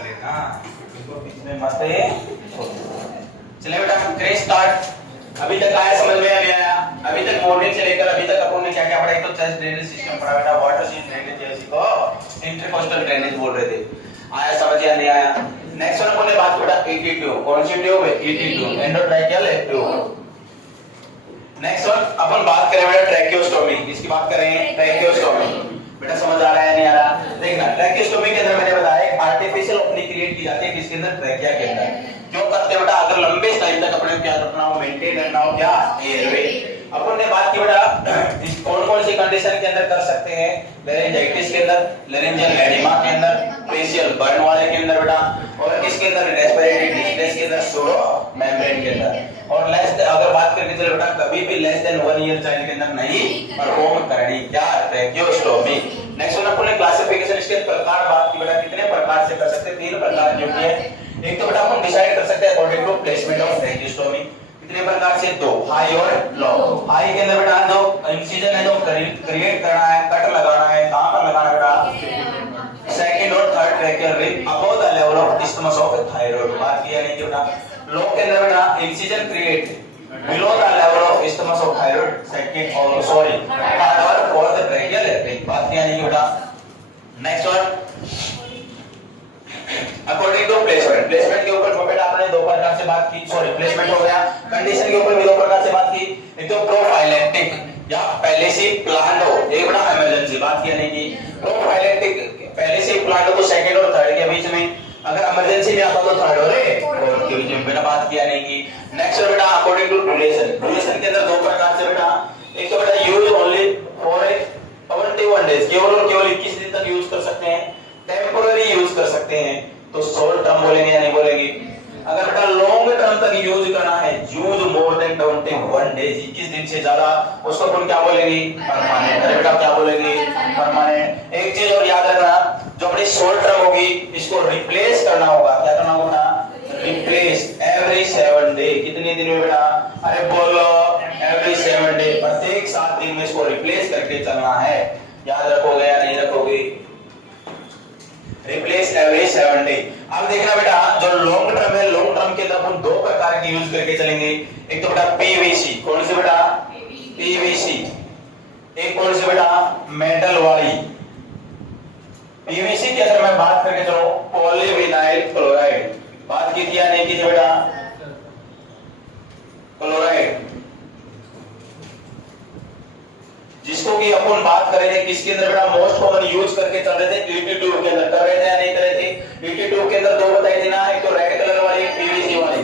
कर लेना, इसको बीच में मत चले बेटा करें स्टार्ट। अभी तक आया समझ में नहीं आया? अभी तक मॉर्निंग से लेकर अभी तक अपन ने क्या क्या पढ़ा? एक तो चेस्ट ड्रेनेज सिस्टम पढ़ा बेटा, वाटर सीज ड्रेनेज जैसी को इंटरकोस्टल ड्रेनेज बोल रहे थे, आया समझ या नहीं आया? नेक्स्ट वन अपन ने बात बेटा ईटी ट्यूब, कौन सी ट्यूब है? ET tube, endotracheal tube. Next one अपन बात करें बेटा ट्रैकियोस्टोमी, इसकी बात करें ट्रैकियोस्टोमी। बेटा समझ आ रहा है नहीं आ रहा? देखना ट्रैकियोस्टोमी के अंदर मैंने बताया एक आर्टिफिशियल ओपनिंग क्रिएट की जाती है किसके अंदर? ट्रैकिया के अंदर। क्यों करते हैं बेटा? अगर लंबे टाइम तक अपने क्या रखना हो, मेंटेन करना हो क्या? एयरवे। अपन ने बात की बेटा कौन कौन सी कंडीशन के अंदर कर सकते हैं? लेरिंजाइटिस के अंदर, लेरिंजियल एडिमा के अंदर, फेशियल बर्न वाले के अंदर बेटा, और किसके अंदर? रेस्पिरेटरी डिस्ट्रेस के अंदर, सूडो मेम्ब्रेन के अंदर। और लेस अगर बात करके चले बेटा कभी भी लेस देन 1 ईयर चाइल्ड के अंदर नहीं परफॉर्म करनी क्या? ट्रैकियोस्टोमी। नेक्स्ट वन अपन ने क्लासिफिकेशन इसके प्रकार बात की बेटा, कितने प्रकार से कर सकते हैं? 3 प्रकार की होती है। एक तो बेटा अपन डिसाइड कर सकते हैं according to placement of tracheostomy, कितने प्रकार से? 2, हाई और लो। हाई के अंदर बेटा जो इंसिजन है जो क्रिएट करना है, कट लगाना है, कहां पर लगाना है बेटा? सेकंड और third tracheal rib above the level of isthmus of thyroid. बात किया नहीं कि बेटा लो के अंदर बेटा incision create below the level of isthmus of thyroid, second और सॉरी third और fourth tracheal रिब। बात किया नहीं बेटा? Next one according to placement, placement के ऊपर बेटा आपने 2 प्रकार से बात की, सॉरी प्लेसमेंट हो गया। कंडीशन के ऊपर भी 2 प्रकार से बात की, एक तो प्रोफाइलेक्टिक या पहले से प्लान्ड हो, एक बड़ा इमरजेंसी। बात किया नहीं की प्रोफाइलेक्टिक पहले से प्लान्ड हो तो सेकंड और थर्ड के बीच में, अगर इमरजेंसी में आता तो थर्ड और फोर्थ के बीच में। बेटा बात किया नहीं की। नेक्स्ट बेटा अकॉर्डिंग टू ड्यूरेशन, ड्यूरेशन के अंदर 2 प्रकार से बेटा, एक तो बेटा यूज ओनली फॉर 21 डेज, केवल और केवल 21 दिन तक यूज कर सकते हैं, टेम्पोररी यूज कर सकते हैं तो शॉर्ट टर्म बोलेंगे या नहीं बोलेंगे? अगर बेटा लॉन्ग टर्म तक यूज करना है, यूज मोर देन 21 डेज, 21 दिन से ज्यादा, उसको अपन क्या बोलेंगे? परमानेंट। अरे बेटा क्या बोलेंगे? परमानेंट। एक चीज और याद रखना, जो अपनी शॉर्ट टर्म होगी इसको रिप्लेस करना होगा, क्या करना होगा? Replace every 7 day. कितने दिन में बेटा? अरे बोलो एवरी 7 डे, प्रत्येक 7 दिन में इसको रिप्लेस करके चलना है। याद रखोगे या नहीं रखोगे? Replace every 7 day. अब देखना बेटा जो लॉन्ग टर्म है, लॉन्ग टर्म के अंदर अपन 2 प्रकार की यूज करके चलेंगे, एक तो बेटा पीवीसी, कौन सी बेटा? पीवीसी। एक कौन सी बेटा? मेटल वाली। पीवीसी के अंदर मैं बात करके चलो पॉलीविनाइल क्लोराइड, बात की थी या नहीं की थी बेटा? क्लोराइड, जिसको कि अपन बात करेंगे किसके अंदर बेटा? मोस्ट कॉमन यूज करके चल रहे थे ईटी ट्यूब के अंदर, कर रहे थे या नहीं कर रहे थे? ईटी ट्यूब के अंदर 2 बताई थी ना, एक तो रेड कलर वाली, एक पीवीसी वाली।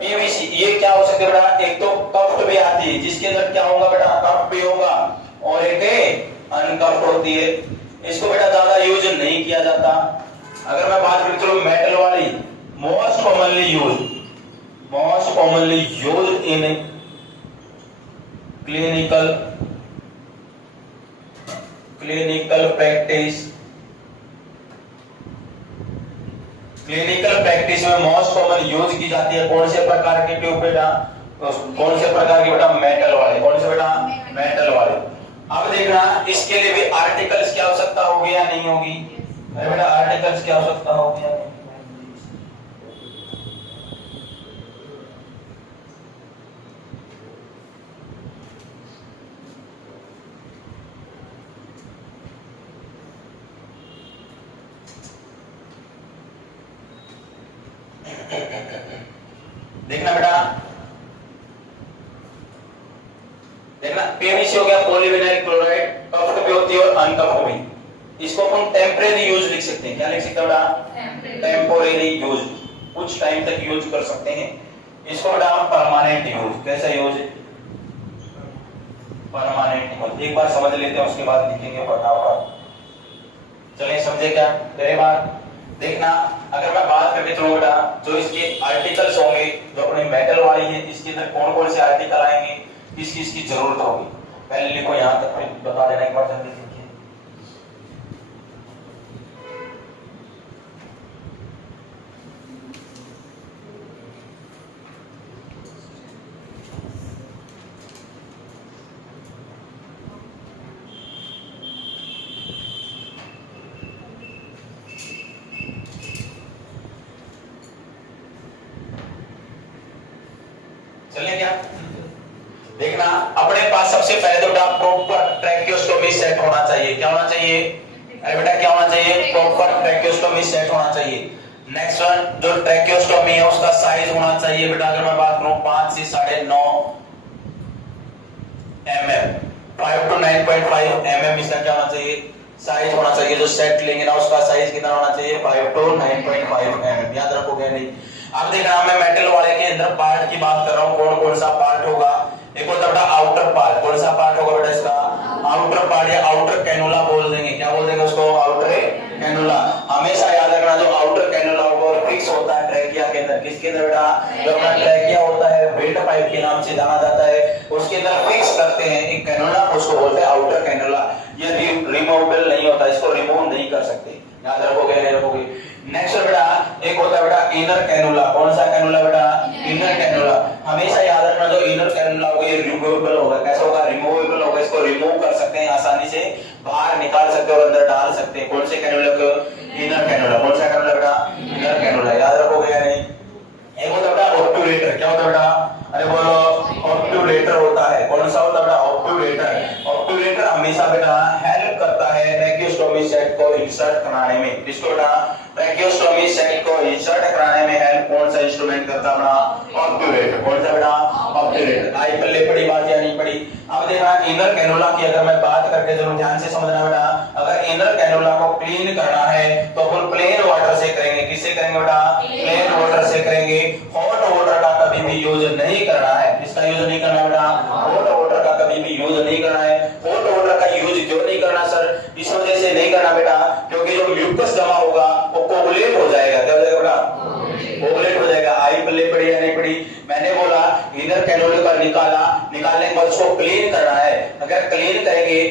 पीवीसी ये क्या हो सकती है बेटा? एक तो कफ्ड भी आती है, जिसके अंदर क्या होगा बेटा? कफ्ड भी होगा, और एक अनकफ्ड होती है। इसको बेटा ज्यादा यूज नहीं किया जाता। अगर मैं बात करूं चलो मेटल वाली, most commonly used in clinical practice में मोस्ट कॉमन यूज की जाती है कौन से प्रकार के ट्यूब बेटा? कौन से प्रकार की बेटा? मेटल वाले। कौन से बेटा? मेटल वाले। अब देखना इसके लिए भी आर्टिकल्स की आवश्यकता होगी या नहीं होगी? अरे बेटा आर्टिकल्स की आवश्यकता होगी या नहीं? देखना बेटा, देखना पीवीसी हो गया, पॉलीविनाइल क्लोराइड, कफ्ड भी होती है और अनकफ्ड भी। इसको अपन टेम्परेरी यूज लिख सकते हैं, क्या लिख सकते हैं बेटा? टेम्पोरेरी यूज, कुछ टाइम तक यूज कर सकते हैं। इसको बेटा हम परमानेंट यूज, कैसा यूज? Permanent use. एक बार समझ लेते हैं उसके बाद लिखेंगे फटाफट। चलिए समझे क्या मेरे बात? देखना अगर मैं बात करके चलूं बेटा जो इसके आर्टिकल्स होंगे, जो अपने मेटल वाली है इसके अंदर कौन कौन से आर्टिकल आएंगे, किस किस की जरूरत होगी, पहले लिखो यहां तक, फिर बता देना एक बार जल्दी लिखिए। चलिए क्या देखना, अपने पास सबसे पहले तो बेटा प्रॉपर ट्रैकियोस्टोमी सेट होना चाहिए। क्या होना चाहिए? अरे बेटा क्या होना चाहिए? प्रॉपर ट्रैकियोस्टोमी सेट होना चाहिए। नेक्स्ट वन, जो ट्रैकियोस्टोमी है उसका साइज होना चाहिए बेटा, अगर मैं बात करूं 5 से 9.5 mm, 5 to 9.5 mm इसका क्या होना चाहिए? साइज होना चाहिए। जो सेट लेंगे ना उसका साइज कितना होना चाहिए? 5 to 9.5 mm। याद रखोगे नहीं? अब देखना, मैं मेटल वाले के अंदर पार्ट की बात कर रहा हूं, कौन कौन सा पार्ट होगा। एक होता है बेटा आउटर पार्ट। कौन सा पार्ट होगा बेटा इसका? आउटर पार्ट या आउटर कैनुला बोल देंगे। क्या बोल देंगे उसको? Outer cannula. हमेशा याद रखना, जो आउटर कैनुला होगा वो फिक्स होता है ट्रैकिया के अंदर। किसके अंदर बेटा? जो अपना ट्रैकिया होता है, बेल्ट पाइप के नाम से जाना जाता है, उसके अंदर फिक्स करते हैं एक कैनुला, उसको बोलते हैं आउटर कैनुला। ये रिमूवेबल नहीं होता, इसको रिमूव नहीं कर सकते। याद रखोगे नहीं रखोगे? नेक्स्ट बेटा एक होता है बेटा इनर कैनुला। कौन सा कैनुला बेटा? Inner cannula. हमेशा याद रखना, जो इनर कैनुला होगा ये रिमूवेबल होगा। कैसा होगा? रिमूवेबल होगा। इसको रिमूव कर सकते हैं, आसानी से बाहर निकाल सकते हैं और अंदर डाल सकते हैं। कौन से कैनुला को? Inner cannula. कौन सा कैनुला बेटा? Inner cannula. याद रखोगे या नहीं? एक होता है बेटा ऑब्ट्यूरेटर। क्या होता है बेटा? अरे बोलो, ऑब्ट्यूरेटर होता है। कौन सा होता है बेटा? ऑब्ट्यूरेटर। ऑब्ट्यूरेटर हमेशा बेटा हेल्प करता है ट्रैकियोस्टोमी सेट को इंसर्ट कराने में। किसको बेटा? ट्रैकियोस्टोमी सेट को इंसर्ट कराने में हेल्प कौन सा इंस्ट्रूमेंट करता है बेटा? ऑब्ट्यूरेटर। कौन सा बेटा? ऑब्ट्यूरेटर। आई पल्ले पड़ी बात या नहीं पड़ी? अब देखना, इनर कैनुला की अगर मैं बात करके जरूर ध्यान से समझना बेटा, अगर इनर कैनुला को क्लीन करना है तो अपन प्लेन वाटर से करेंगे। किससे करेंगे बेटा? प्लेन वाटर से करेंगे। हॉट वाटर का कभी भी यूज नहीं करना है। किसका यूज नहीं करना बेटा? हॉट वाटर का कभी भी यूज नहीं करना है। हॉट वाटर का यूज क्यों नहीं करना सर? इस वजह से नहीं करना बेटा, क्योंकि जो म्यूकस जमा होगा वो कोगुलेट हो जाएगा। क्या हो जाएगा बेटा? कोगुलेट हो जाएगा। आई पल्ले पड़ी या नहीं पड़ी? मैंने बोला इनर कैनुला का निकालने के बाद उसको क्लीन करना है। अगर क्लीन करेंगे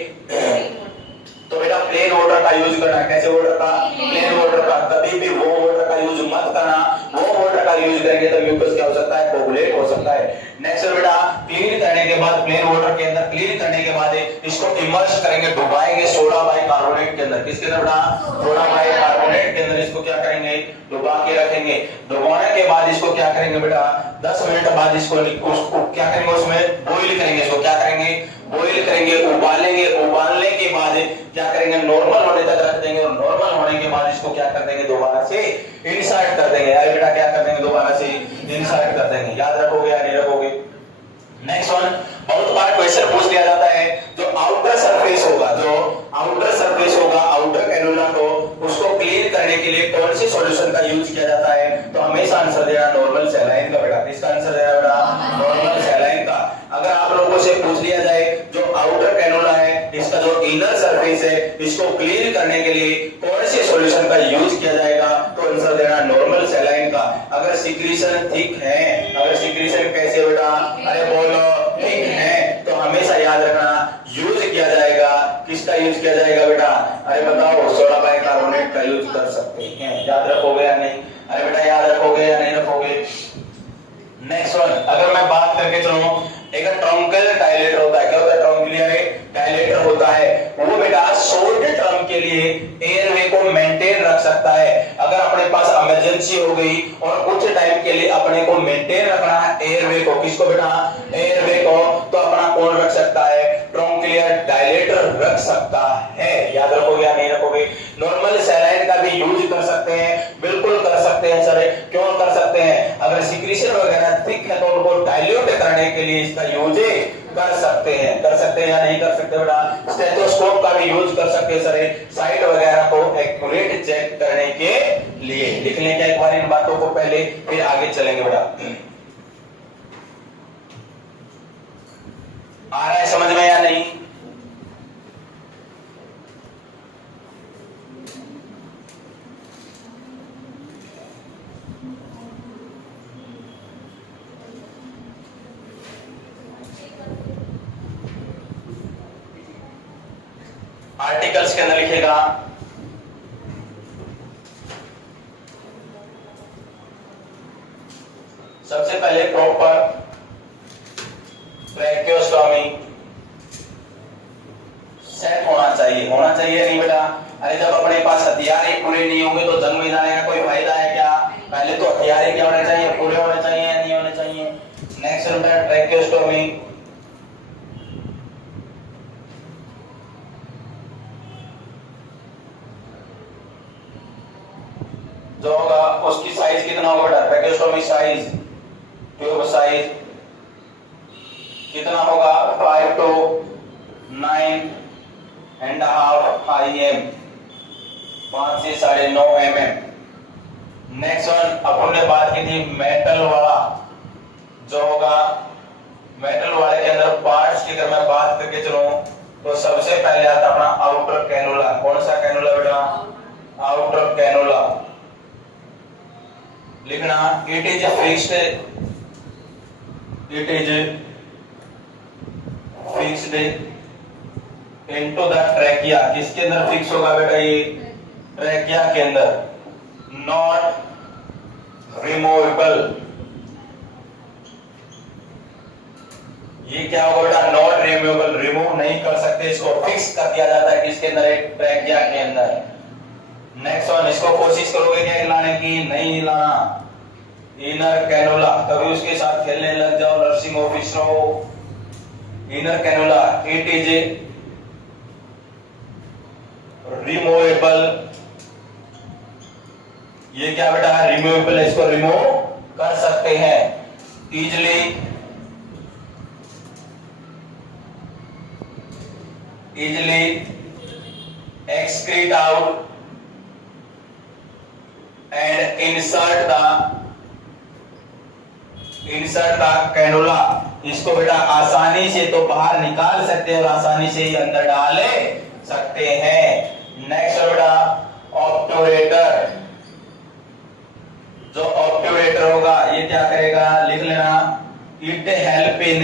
तो बेटा प्लेन वाटर का यूज करना है। कैसे वाटर का? प्लेन वाटर का। कभी भी वो वाटर का यूज मत करना। वो वाटर का यूज करेंगे तो म्यूकस क्या हो सकता है? कोगुलेट हो सकता है। नेक्स्ट बेटा क्लीन करने के बाद, प्लेन वाटर के अंदर क्लीन करने के बाद इसको इमर्ज करेंगे, डुबाएंगे सोडा बाइकार्बोनेट के अंदर। किसके अंदर बेटा? सोडा बाइकार्बोनेट के अंदर इसको क्या करेंगे? डुबा के रखेंगे। डुबाने के बाद इसको क्या करेंगे बेटा? 10 मिनट बाद इसको क्या करेंगे? उसमें बॉईल करेंगे। इसको क्या करेंगे? बॉईल करेंगे, उबालेंगे। उबालने के बाद क्या करेंगे? नॉर्मल होने तक रख देंगे और नॉर्मल होने के बाद इसको क्या कर देंगे? दोबारा से इंसर्ट कर देंगे। यार बेटा क्या कर देंगे? दोबारा से इंसर्ट कर देंगे। याद रखोगे या नहीं रखोगे? नेक्स्ट वन, बहुत बार क्वेश्चन पूछ लिया जाता है, जो आउटर सरफेस होगा, आउटर कैनुला को उसको क्लीन करने के लिए कौन से सॉल्यूशन का यूज किया जाता है? तो हमेशा आंसर देना नॉर्मल सैलाइन का बेटा। किसका आंसर देना बेटा? नॉर्मल सैलाइन का। अगर आप लोगों से पूछ लिया जाए जो आउटर कैनुला है, इसका जो इनर सरफेस है, इसको क्लीन करने के लिए कौन से सॉल्यूशन का यूज किया जाएगा, तो आंसर देना नॉर्मल सैलाइन का। अगर सिक्रीशन थिक है, अगर सिक्रीशन कैसे बेटा? अरे बोलो थिक है, तो हमेशा याद रखना यूज किया जाएगा। किसका यूज किया जाएगा बेटा? अरे बताओ, सोडा बाइकार्बोनेट का यूज कर सकते हैं। याद रखोगे या नहीं? अरे बेटा याद रखोगे या नहीं रखोगे? नेक्स्ट वन, अगर मैं बात करके चलूं, एक ट्रंकल डायलेटर होता है। क्या होता है? ट्रंकुलर डायलेटर होता है। वो बेटा शॉर्ट टर्म के लिए एयरवे को मेंटेन रख सकता है। अगर अपने पास इमरजेंसी हो गई और कुछ टाइम के लिए अपने को मेंटेन रखना है एयरवे को, किसको बेटा? एयरवे को, तो अपना कौन रख सकता है? ट्रंकुलर डायलेटर रख सकता है। याद रखोगे या नहीं रखोगे? नॉर्मल सैलाइन का भी यूज कर सकते हैं, बिल्कुल कर सकते हैं सर। क्यों कर सकते हैं? अगर सिक्रीशन वगैरह थिक है तो उनको डाइल्यूट करने के लिए इसका यूज कर सकते हैं। कर सकते हैं या नहीं कर सकते बेटा? स्टेथोस्कोप का भी यूज कर सकते हैं सर, साइट वगैरह को एक्यूरेट चेक करने के लिए। लिख लें क्या एक बार इन बातों को पहले, फिर आगे चलेंगे बेटा। आ रहा है समझ में या नहीं? आर्टिकल्स के अंदर लिखेगा सबसे पहले प्रॉपर ट्रैकियोस्टोमी सेट होना चाहिए। होना चाहिए नहीं बेटा? अरे जब अपने पास हथियार ही पूरे नहीं होंगे तो जंग में जाने का कोई फायदा है क्या? पहले तो हथियार क्या होने चाहिए? पूरे होने चाहिए या नहीं होने चाहिए? नेक्स्ट ट्रैकियोस्टोमी, जो होगा उसकी साइज कितना होगा बेटा, ट्रैकियोस्टोमी साइज, ट्यूब साइज कितना होगा 5 to 9.5 IM, 5 से 9.5 mm। नेक्स्ट वन अपन ने बात की थी मेटल वाला, जो होगा मेटल वाले के अंदर पार्ट्स की अगर मैं बात करके चलूं तो सबसे पहले आता अपना आउटर कैनुला। कौन सा कैनुला बेटा, आउटर कैनुला। लिखना it is fixed, it is fixed into the trachea. किसके अंदर फिक्स होगा बेटा, ये ट्रैकिया के अंदर, नॉट रिमूवेबल। ये क्या होगा बेटा, नॉट रिमूवेबल, रिमूव नहीं कर सकते, इसको फिक्स कर दिया जाता है किसके अंदर, एक ट्रैकिया के अंदर। नेक्स्ट वन, इसको कोशिश करोगे क्या हिलाने की, नहीं हिलाना। इनर कैनुला, कभी उसके साथ खेलने लग जाओ नर्सिंग ऑफिसर हो। Inner cannula it is removable. ये क्या बेटा, रिमूवेबल, इसको रिमूव कर सकते हैं easily, easily excrete out and insert the cannula। इसको बेटा आसानी से तो बाहर निकाल सकते हैं और आसानी से ही अंदर डाल सकते हैं। नेक्स्ट बेटा ऑब्ट्यूरेटर। जो ऑब्ट्यूरेटर होगा ये क्या करेगा, लिख लेना, इट हेल्प इन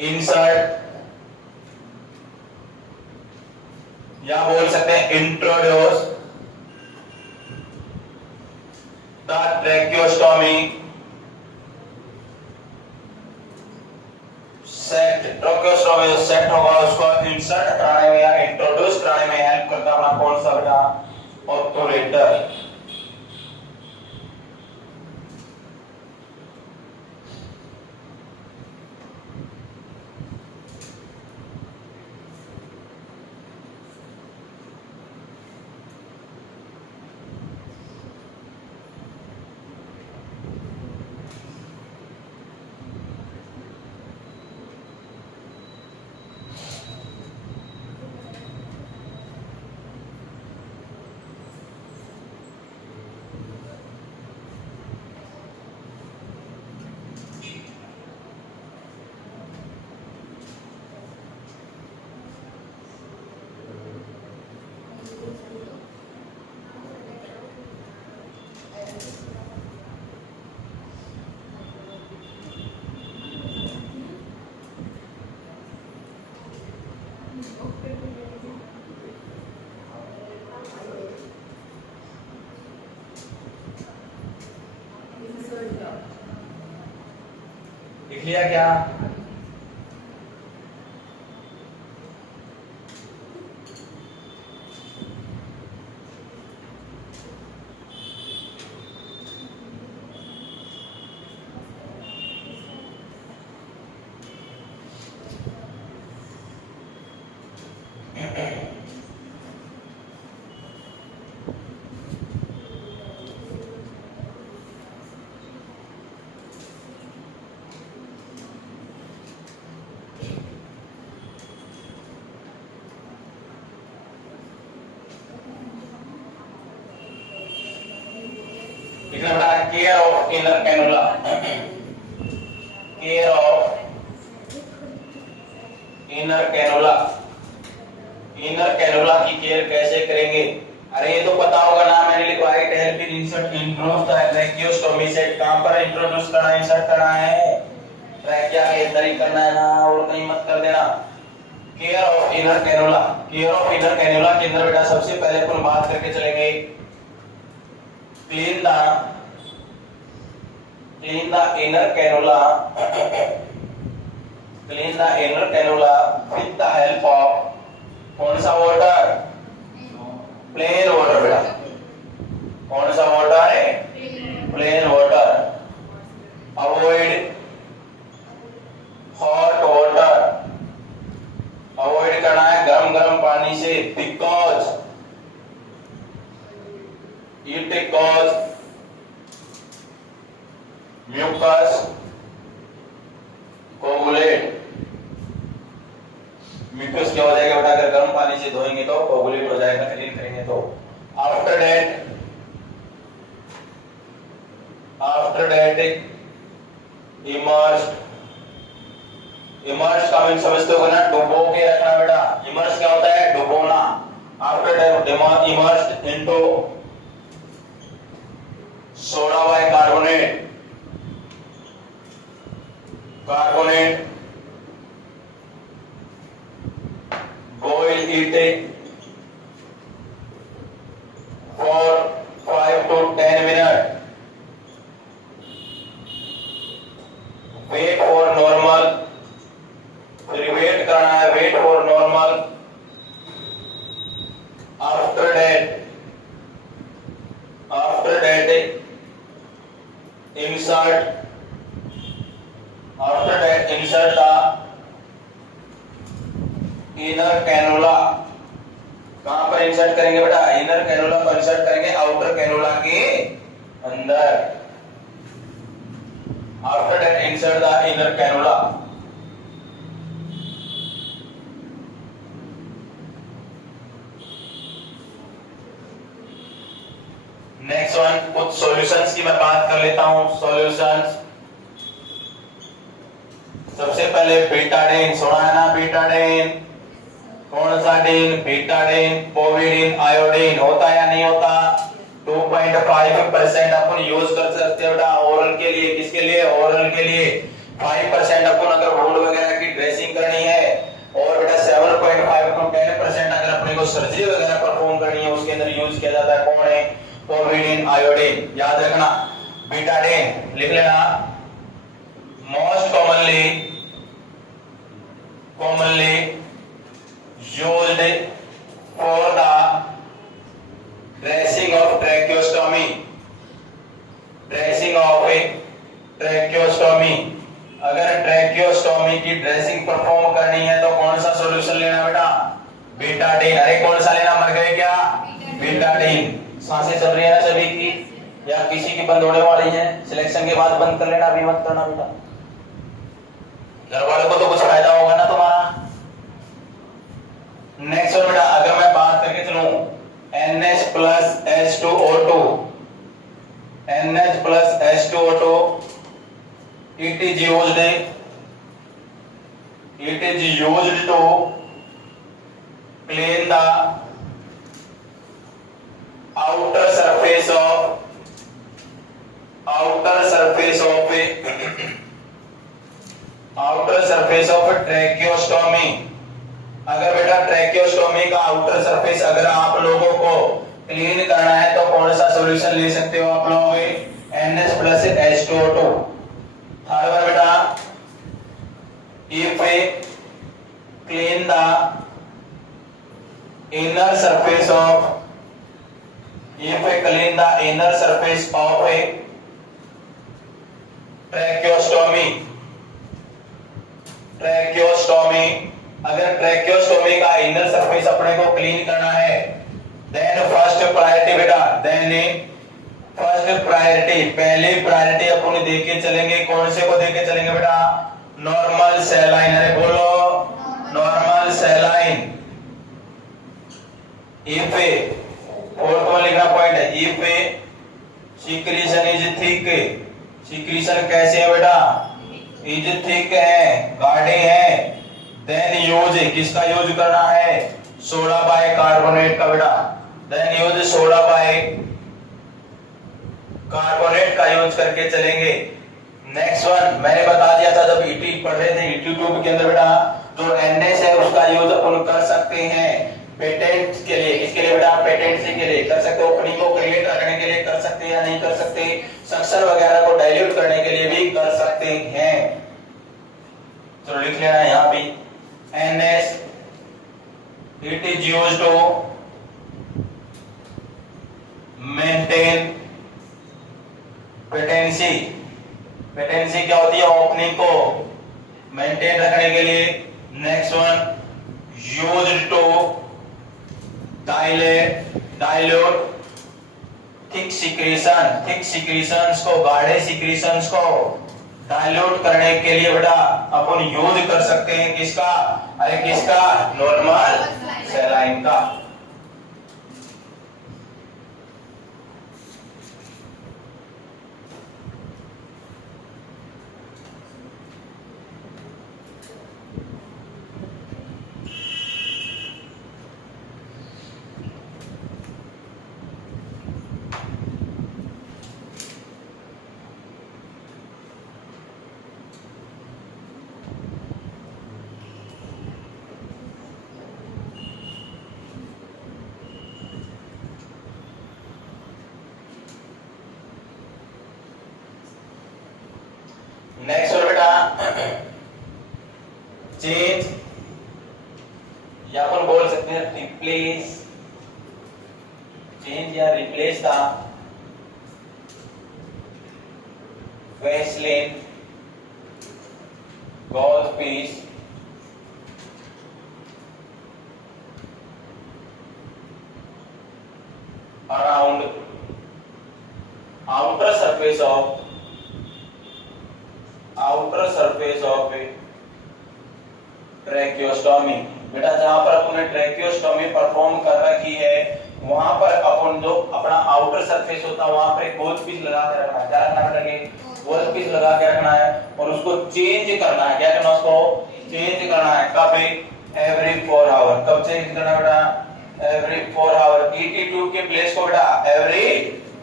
इंसर्ट, या बोल सकते हैं introduce the tracheostomy set. Tracheostomy जो सेट होगा उसको इंसर्ट कराने में या इंट्रोड्यूस कराने में हेल्प करता है अपना कौन सा बेटा, ऑब्ट्यूरेटर। लिख लिया क्या, care of inner cannula. Care of inner cannula. Inner cannula की केयर कैसे करेंगे, अरे ये तो पता होगा ना, मैंने लिखवाया it help in insert introduce the tracheostomy से। कहां पर इंट्रोड्यूस करना है, इंसर्ट करना है, ट्रैकिया के अंदर ही करना है ना, और कहीं मत कर देना। Care of inner cannula. Care of inner cannula के अंदर बेटा सबसे पहले अपन बात करके चलेंगे clean the inner cannula, clean the inner cannula with the help of कौन सा वाटर, प्लेन वाटर बेटा। कौन सा वाटर है, plain water. it cause mucus coagulate, mucus क्या हो जाएगा बेटा अगर गर्म पानी से धोएंगे तो कोगुलेट हो जाएगा, क्लीन करेंगे तो। आफ्टर दैट इमर्स्ड, इमर्स का मीन समझते हो ना, डुबो के रखना बेटा। इमर्स क्या होता है? डुबोना। After that immersed into soda bicarbonate, carbonate, boil it for 5 to 10 minutes. Wait for normal, फिर वेट करना है, wait for normal. After that insert the inner cannula. कहां पर इंसर्ट करेंगे बेटा? इनर कैनुला को इंसर्ट करेंगे आउटर कैनुला के अंदर। After that insert the inner cannula. Next one, कुछ सॉल्यूशंस की मैं बात कर लेता हूं। सॉल्यूशंस, सबसे पहले बीटाडीन, सुना है ना बीटाडीन? कौन सा डीन? Betadine, povidone, iodine. होता है या नहीं होता? 2.5% अपन यूज कर सकते हैं बेटा ओरल के लिए। किसके लिए? ओरल के लिए। 5% अपन अगर वुंड वगैरह की ड्रेसिंग करनी है, और बेटा 7.5 to 10% अगर अपने को सर्जरी वगैरह परफॉर्म करनी है, उसके अंदर यूज किया जाता है। कौन है? Povidone, iodine. याद रखना। बीटाडीन लिख लेना। Most commonly used for the dressing of tracheostomy, dressing of a tracheostomy। अगर ट्रैकियोस्टोमी की ड्रेसिंग परफॉर्म करनी है तो कौन सा सॉल्यूशन लेना बेटा? बीटाडीन। अरे कौन सा लेना? मर गए क्या? बीटाडीन। सांसें चल रही है ना सभी की, या किसी की बंद होने वाली है? सिलेक्शन के बाद बंद कर लेना, अभी मत करना बेटा। घर वालों को तो कुछ फायदा होगा ना तुम्हारा। नेक्स्ट बेटा, अगर मैं बात करके चलूं NH plus H2O2, NH plus H2O2, it is used to clean the outer surface of tracheostomy। अगर बेटा ट्रैकियोस्टोमी का आउटर सरफेस अगर आप लोगों को क्लीन करना है तो कौन सा सॉल्यूशन ले सकते हो आप लोग? NH plus H2O2। Third one बेटा, if we clean the inner surface of a tracheostomy, अगर ट्रैकियोस्टोमी का इनर सरफेस अपने को क्लीन करना है, देन फर्स्ट प्रायोरिटी बेटा, पहली प्रायोरिटी अपन देके चलेंगे। कौन से को देके चलेंगे बेटा? Normal saline. अरे बोलो, normal saline. If fourth one लिखना पॉइंट है, if secretion is thick. Secretion कैसे है बेटा? इज थिक है, गाढ़े है। देन यूज, किसका यूज करना है? सोडा बाइकार्बोनेट का बेटा। देन यूज सोडा बाइकार्बोनेट का यूज करके चलेंगे। नेक्स्ट वन, मैंने बता दिया था जब ईटी पढ़ रहे थे, ईटी ट्यूब के अंदर बेटा जो NH है उसका यूज अपन कर सकते हैं पेटेंट के लिए। इसके लिए बेटा पेटेंसी के लिए कर सकते हो, ओपनिंग को क्रिएट रखने के लिए कर सकते हैं या नहीं कर सकते, सक्शन वगैरह को डाइल्यूट करने के लिए भी कर सकते हैं। चलो लिख लेना है यहाँ भी, NH it is used to maintain patency. Patency क्या होती है? ओपनिंग को मेंटेन रखने के लिए। Next one, used to dilute thick secretions को, गाढ़े सिक्रीशंस को डाइल्यूट करने के लिए बेटा अपन यूज कर सकते हैं किसका? अरे किसका? नॉर्मल सलाइन का। नेक्स्ट और बेटा चेंज, या अपन बोल सकते हैं रिप्लेस, चेंज या replace the vaseline gauze piece around outer surface of tracheostomy. बेटा जहां पर अपन ट्रैकियोस्टोमी परफॉर्म कर रखी है वहां पर अपन जो अपना आउटर सरफेस होता है वहां पर एक गोल पीस लगा के रखना है। क्या रखना है? गोल पीस लगा के रखना है और उसको चेंज करना है। क्या करना है? उसको चेंज करना है। कब? Every 4 our. कब चेंज करना है बेटा? Every 4 our. ET2 के प्लेस को बेटा एवरी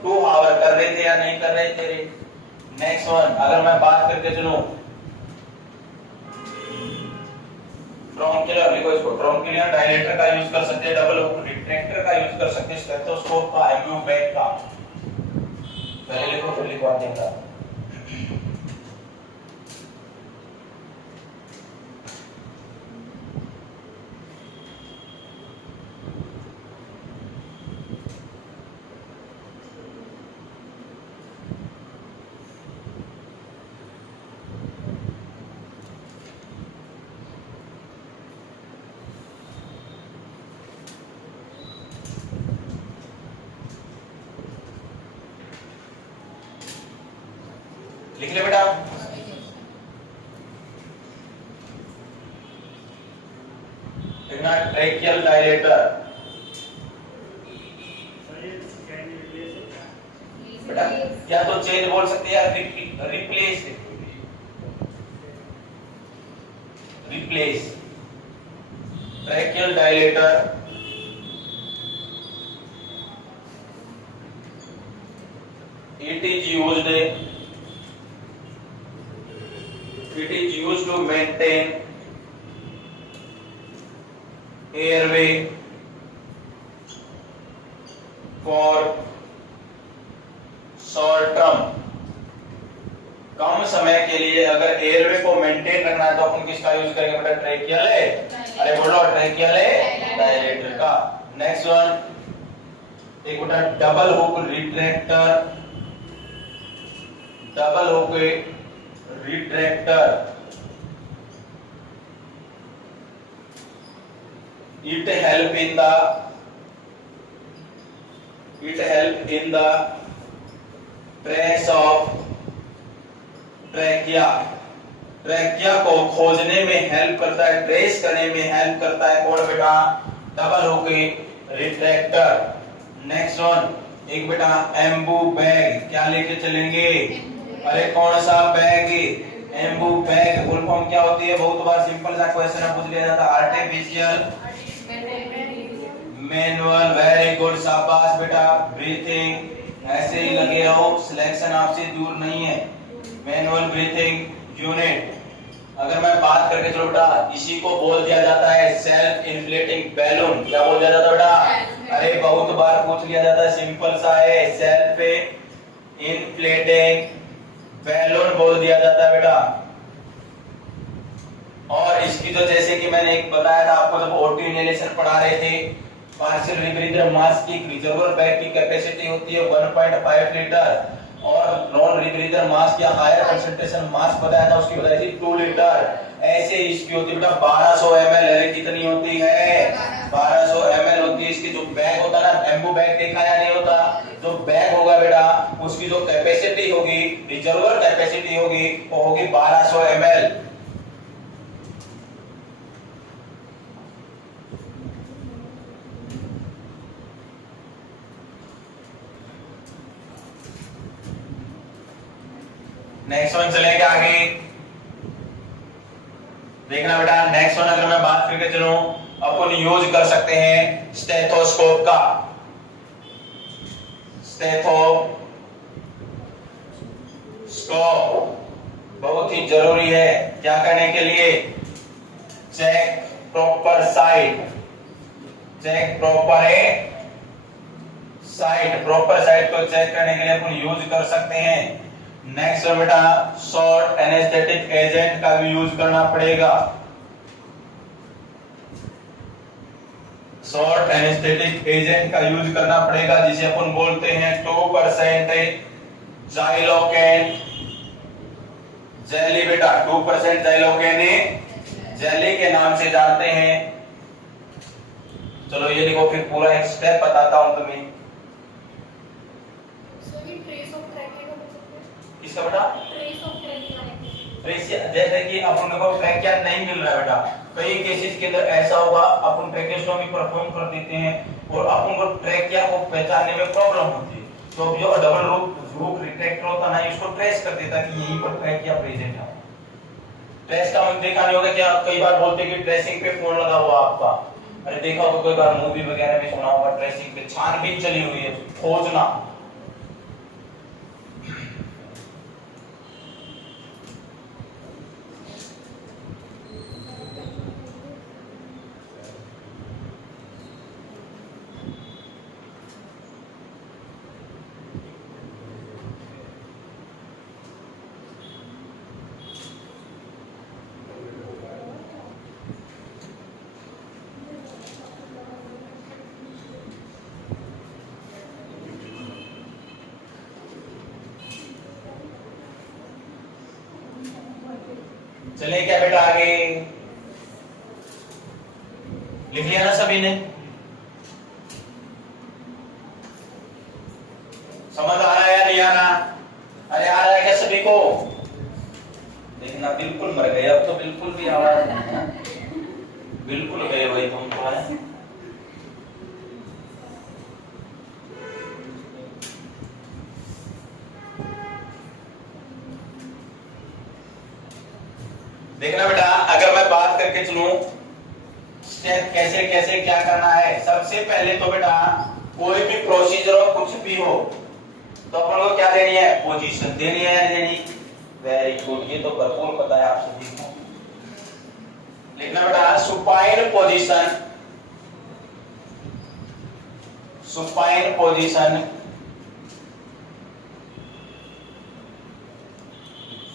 2 आवर कर रहे थे या नहीं कर रहे थे? नेक्स्ट वन, अगर मैं बात करके चलूं ट्रॉन्कुलर, लिखो इसको, ट्रॉन्कुलर डायलेटर का यूज कर सकते हैं, डबल हुक रिट्रैक्टर का यूज कर सकते हैं, स्टेथोस्कोप का, एम्ब्यू बैग का। पहले लिखो फिर लिखवा देंगे। लिख ले बेटा। ट्रैकियल डायलेटर बेटा क्या तो चेंज बोल सकते हैं या replace? Replace tracheal dilator it is used to maintain airway for short term। कम समय के लिए अगर एयरवे को मेंटेन रखना है तो अपन किसका यूज करेंगे बेटा? ट्रैकियल है। अरे बोलो ट्रैकियल है डायलेटर का। नेक्स्ट वन, एक बेटा double hook retractor, double hook retractor, it help in the trace of trachea। Trachea को खोजने में हेल्प करता है, ट्रेस करने में हेल्प करता है कौन बेटा? Double hook retractor. Next one, एक बेटा एम्बू बैग। क्या लेके चलेंगे? अरे कौन सा bag? Anbu bag. Full form क्या होती है? बहुत बार सिंपल सा क्वेश्चन पूछ लिया जाता है। Artificial manual. वेरी गुड, शाबाश बेटा। ब्रीथिंग, ऐसे ही लगे रहो, सिलेक्शन आपसे दूर नहीं है। Manual breathing unit. अगर मैं बात करके चलो बेटा, इसी को बोल दिया जाता है सेल्फ इन्फ्लेटिंग बैलून। क्या बोल दिया जाता है बेटा? अरे बहुत बार पूछ लिया जाता है, सिंपल सा है, सेल्फ इन्फ्लेटिंग बैलून बोल दिया जाता है बेटा। और इसकी तो जैसे कि मैंने एक बताया था आपको जब ओटी इनहेलेशन पढ़ा रहे थे, पार्शियल रिब्रीदर मास की रिजर्वोयर बैग की कैपेसिटी होती है 1.5 लीटर और नॉन रिब्रीदर मास या हायर कंसंट्रेशन मास बताया था उसकी बताई थी 2 लीटर। ऐसे इसकी होती है बेटा 1200 ml। अरे कितनी होती है? 1200 ml होती है। इसकी जो बैग होता है ना, एम्बू बैग देखा या नहीं होता? जो बैग होगा बेटा उसकी जो कैपेसिटी होगी, रिजर्वर कैपेसिटी होगी वो होगी 1200 ml। नेक्स्ट वन चलेंगे आगे, देखना बेटा। नेक्स्ट वन अगर मैं बात करके चलूं, अपन यूज कर सकते हैं स्टेथोस्कोप का। स्टेथोस्कोप बहुत ही जरूरी है क्या करने के लिए, check proper site, check proper site, proper site को चेक करने के लिए अपन यूज कर सकते हैं। नेक्स्ट बेटा शॉर्ट एनेस्थेटिक एजेंट का भी यूज करना पड़ेगा। शॉर्ट एनेस्थेटिक एजेंट का यूज करना पड़ेगा जिसे अपन बोलते हैं 2% जाइलोकेन जेली बेटा, 2% जाइलोकेन जेली के नाम से जानते हैं। चलो ये देखो फिर पूरा एक स्टेप बताता हूं तुम्हें। इसका बेटा जैसे कि अपन को ट्रैकिया नहीं मिल रहा है बेटा, कई केसेस के अंदर ऐसा होगा अपन ट्रैकियोस्टोमी परफॉर्म कर देते हैं और अपन को ट्रैकिया को पहचानने में प्रॉब्लम होती है, तो जो डबल रूट रिट्रैक्टर होता है इसको ट्रेस कर देता कि यहीं पर ट्रैकिया प्रेजेंट है। ट्रेस का मतलब देखा नहीं होगा क्या, कई बार बोलते हैं कि ट्रेसिंग पे फोन लगा हुआ आपका, अरे देखा होगा कोई बार मूवी वगैरह में सुना होगा ट्रेसिंग पे छानबीन चली हुई है, खोजना। चले क्या बेटा आगे, लिख लिया ना सभी ने, समझ आ रहा है या नहीं आ रहा? अरे आ रहा है क्या सभी को? देखना बिल्कुल मर गए, अब तो बिल्कुल भी आवाज नहीं है, बिल्कुल गए भाई तुम तो है। देखना बेटा अगर मैं बात करके चलूं स्टेप कैसे कैसे क्या करना है, सबसे पहले तो बेटा कोई भी प्रोसीजर हो कुछ भी हो तो अपन को क्या देनी है, पोजीशन देनी है या नहीं देनी? वेरी गुड, ये तो भरपूर पता है आप सभी को। लिखना बेटा supine position, supine position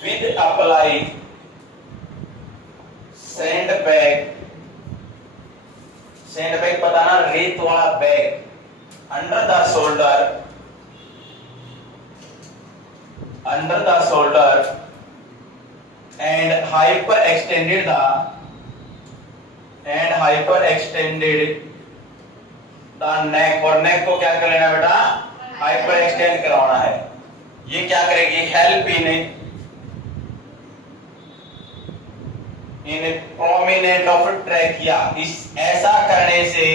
with apply sand bag, sand bag बताना रेत वाला bag, under the shoulder, under the shoulder and hyper extended the, and hyper extended the neck, और नेक को क्या कर लेना बेटा, हाइपर एक्सटेंड करवाना है। ये क्या करेगी, help in prominent of trachea, इस ऐसा करने से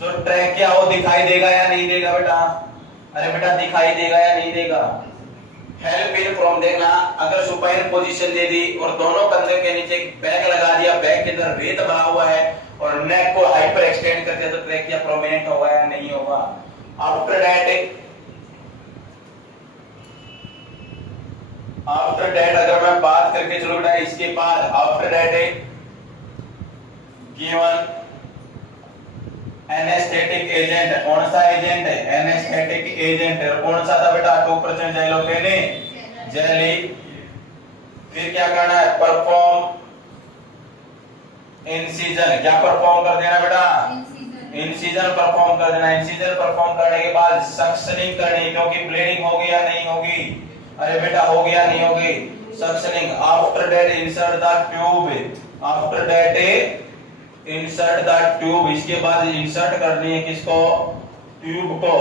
जो ट्रैकिया वो दिखाई देगा या नहीं देगा बेटा? अरे बेटा दिखाई देगा या नहीं देगा? हेल्प इन फ्रॉम, देखना अगर सुपाइन पोजीशन दे दी और दोनों कंधे के नीचे बैग लगा दिया, बैग के अंदर रेत भरा हुआ है और नेक को हाइपर एक्सटेंड कर दिया तो ट्रैकिया प्रोमिनेंट होगा या नहीं होगा? आफ्टर दैट अगर मैं बात करके चलो बेटा इसके बाद after that given anaesthetic agent, कौन सा एजेंट है, एनेस्थेटिक एजेंट, कौन सा था बेटा, 2% जाइलोकेन जेली। फिर क्या करना है, परफॉर्म इंसिजन, क्या परफॉर्म कर देना बेटा, इंसिजन परफॉर्म कर देना। इंसिजन परफॉर्म करने के बाद सक्शनिंग करनी, क्योंकि ब्लीडिंग होगी या नहीं होगी? अरे बेटा होगी या नहीं होगी? Suctioning. After that insert the tube, after that insert the tube, इसके बाद इंसर्ट करनी है किसको, ट्यूब को।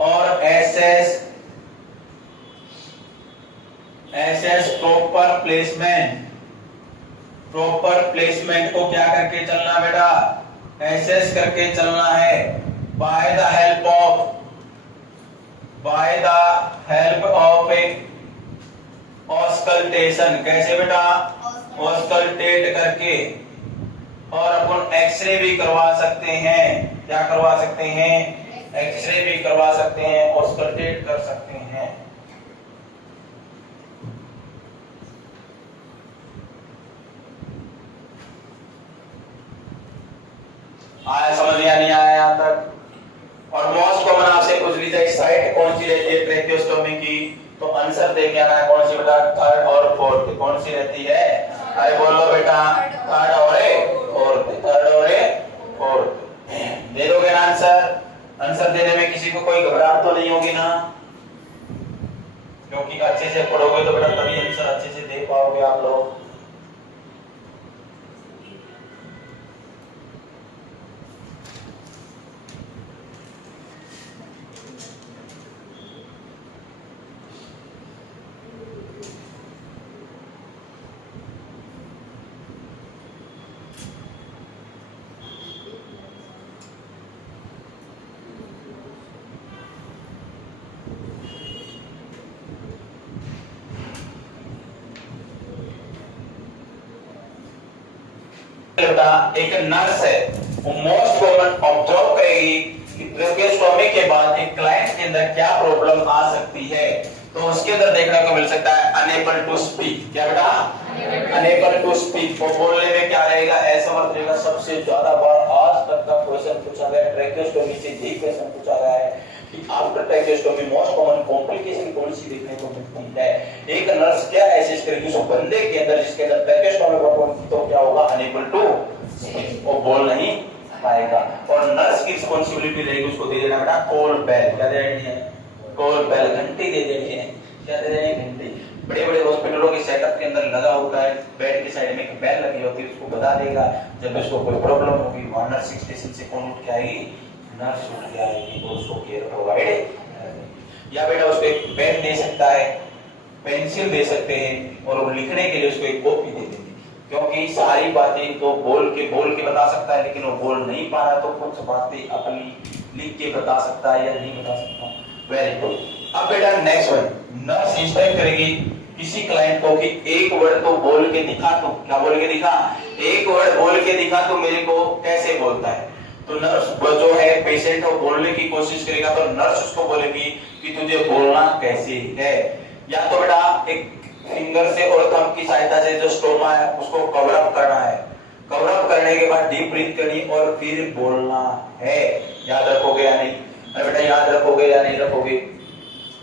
और SS proper placement, proper placement को क्या करके चलना बेटा, एसेस करके चलना है by the help of A auscultation. कैसे बेटा, ऑस्कल्टेट करके। और अपन एक्सरे भी करवा सकते हैं, क्या करवा सकते हैं, एक्सरे भी करवा सकते हैं, ऑस्कल्टेट कर सकते हैं। आया समझ में, नहीं आया यहां तक। और मोस्ट कॉमन आपसे पूछ ली जाए साइट कौन सी रहती है ट्रेकियोस्टोमी की, तो आंसर देके आना है कौन सी बेटा, थर्ड और फोर्थ। कौन सी रहती है, अरे बोलो बेटा, थर्ड और फोर्थ, थर्ड और फोर्थ। दे दोगे ना आंसर? आंसर देने में किसी को कोई घबराहट तो नहीं होगी ना, क्योंकि अच्छे से पढ़ोगे तो बेटा तभी आंसर अच्छे से दे पाओगे आप लोग। एक नर्स है, वो मोस्ट कॉमन ऑब्जर्व करेगी कि ट्रेकियोस्टोमी के बाद एक क्लाइंट के अंदर क्या प्रॉब्लम आ सकती है। तो उसके अंदर देखने को मिल सकता है अनेबल टू स्पीक। क्या बेटा, अनेबल टू स्पीक। वो बोलने में क्या रहेगा, ऐसा वर्ड रहेगा। सबसे ज्यादा बार आज तक का क्वेश्चन पूछा गया ट्रेकियोस्टोमी से, यही क्वेश्चन पूछा गया है कि after tracheostomy most common complication कौन सी देखने को मिलती है। एक नर्स क्या असिस्ट करेगी उस बंदे के अंदर जिसके अंदर ट्रेकियोस्टोमी प्रॉब्लम, तो क्या होगा, अनेबल टू स्पीक, वो बोल नहीं पाएगा। और नर्स की रिस्पांसिबिलिटी रहेगी उसको दे देना बेटा कॉल बेल। क्या दे देनी है, कॉल बेल, घंटी दे देनी है। क्या दे देनी है, घंटी। बड़े बड़े हॉस्पिटलों के सेटअप के अंदर लगा होता है, बेड के साइड में एक बेल लगी होती है, उसको बता देगा जब उसको कोई प्रॉब्लम होगी। वहां नर्सिंग स्टेशन से कौन उठ के आएगी, नर्स उठ के आएगी और उसको केयर प्रोवाइड। या बेटा उसको एक पेन दे सकता है, पेंसिल दे सकते हैं, और वो लिखने के लिए उसको एक कॉपी दे देंगे, क्योंकि सारी बातें तो बोल के बता सकता है, लेकिन वो बोल नहीं पा रहा तो कुछ बातें अपनी लिख के बता सकता है या नहीं बता सकता। Very good. अब बेटा नेक्स्ट वन, नर्स इंस्ट्रक्ट करेगी किसी क्लाइंट को कि एक वर्ड तो बोल के दिखा। तो क्या बोल के दिखा, एक वर्ड बोल के दिखा तो मेरे को कैसे बोलता है। तो नर्स जो है पेशेंट को बोलने की कोशिश करेगा, तो नर्स उसको बोलेगी कि तुझे बोलना कैसे है। या तो बेटा एक फिंगर से और थंब की सहायता से जो स्टोमा है उसको कवर अप करना है। कवर अप करने के बाद डीप ब्रीथ करनी और फिर बोलना है। याद रखोगे या नहीं, अरे बेटा याद रखोगे या नहीं रखोगे।